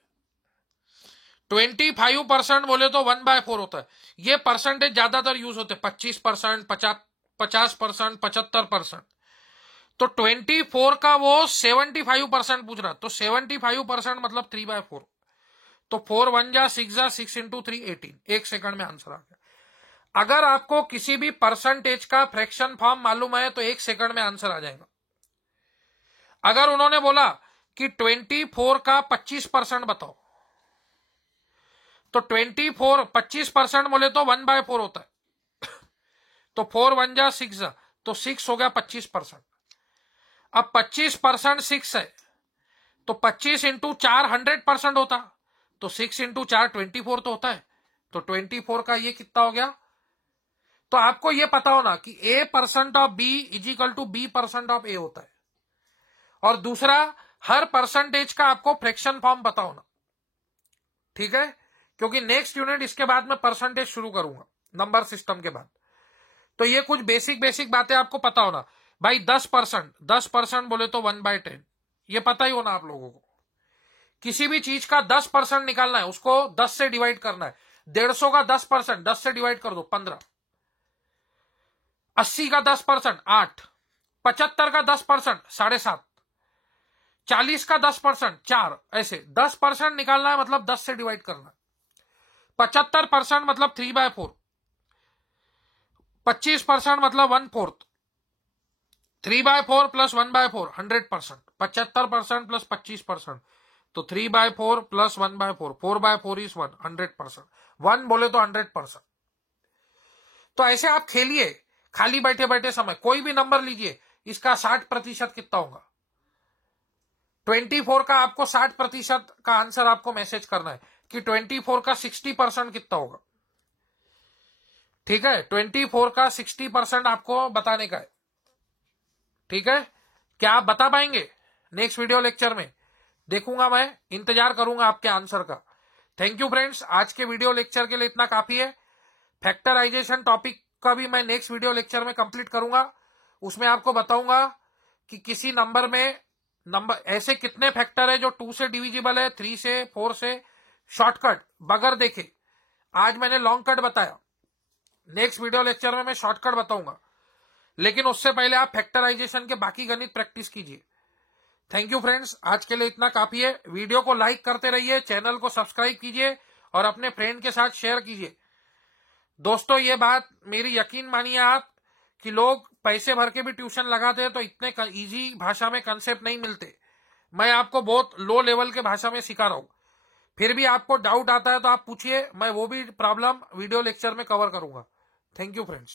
25% बोले तो 1/4 होता है। ये परसेंटेज ज्यादातर यूज होते हैं, 25%, 50%, 75%। तो 24 का वो 75% पूछ रहा, तो 75% मतलब 3/4, तो 4 1 जा 6 जा 6 इंटू 3 18, 1 सेकंड में आंसर आ गया। अगर आपको किसी भी परसेंटेज का फ्रैक्शन फॉर्म मालूम है तो 1 सेकंड में आंसर आ जाएगा। अगर उन्होंने बोला कि 24 का 25% बताओ, तो 24 25% बोले तो 1/4 होता है, तो 4 1 जा 6 जा, तो 6 हो गया 25%। अब 25% 6 है, तो 25 इंटू 4 100% होता, तो 6 इंटू 4 24 तो होता है, तो 24 का ये कितना हो गया। तो आपको ये पता होना कि A% of B is equal to B% of A होता है। और दूसरा, हर परसेंटेज का आपको फ्रैक्शन फॉर्म पता होना, ठीक है, क्योंकि नेक्स्ट यूनिट इसके बाद मैं परसेंटेज शुरू करूंगा नंबर सिस्टम के बाद। तो ये कुछ बेसिक बातें आपको पता होना। भाई 10% बोले तो 1/10, ये पता ही होना आप लोगों को। किसी भी चीज का 10% निकालना है, उसको 10 से डिवाइड करना है। 150 का 10%, 10 से डिवाइड कर दो 15। 80 का 10% 8, 75 का 10% 7.5, 40 का 10% 4, ऐसे 10% निकालना है, मतलब 10 से डिवाइड करना है। 75% मतलब 3/4, 25% मतलब 1/4, 3/4 प्लस 1/4 100%, 75% प्लस 25%, तो 3/4 प्लस 1/4, 4/4 इज 1, 100%। 1 बोले तो 100%। तो ऐसे आप खेलिए, खाली बैठे बैठे समय कोई भी नंबर लीजिए, इसका 60% कितना होगा। 24 का आपको 60% का आंसर आपको मैसेज करना है कि 24 का 60% कितना होगा, ठीक है। 24 का 60% आपको बताने का है, ठीक है। क्या आप बता पाएंगे? नेक्स्ट वीडियो लेक्चर में देखूंगा, मैं इंतजार करूंगा आपके आंसर का। थैंक यू फ्रेंड्स, आज के वीडियो लेक्चर के लिए इतना काफी है। फैक्टराइजेशन टॉपिक का भी मैं नेक्स्ट वीडियो लेक्चर में कंप्लीट करूंगा। उसमें आपको बताऊंगा कि किसी नंबर में ऐसे कितने फैक्टर है जो 2 से डिविजिबल है, 3 से, 4 से, शॉर्टकट बगैर देखे। आज मैंने लॉन्ग कट बताया, नेक्स्ट वीडियो लेक्चर में मैं शॉर्टकट बताऊंगा, लेकिन उससे पहले आप फैक्टराइजेशन के बाकी गणित प्रैक्टिस कीजिए। थैंक यू फ्रेंड्स, आज के लिए इतना काफी है। वीडियो को लाइक करते रहिए, चैनल को सब्सक्राइब कीजिए और अपने फ्रेंड के साथ शेयर कीजिए। दोस्तों, ये बात मेरी यकीन मानिए आप कि लोग पैसे भर के भी ट्यूशन लगाते हैं तो इतने इजी भाषा में कंसेप्ट नहीं मिलते। मैं आपको बहुत लो लेवल के भाषा में सिखा रहा हूं। फिर भी आपको डाउट आता है तो आप पूछिए, मैं वो भी प्रॉब्लम वीडियो लेक्चर में कवर करूंगा। Thank you friends.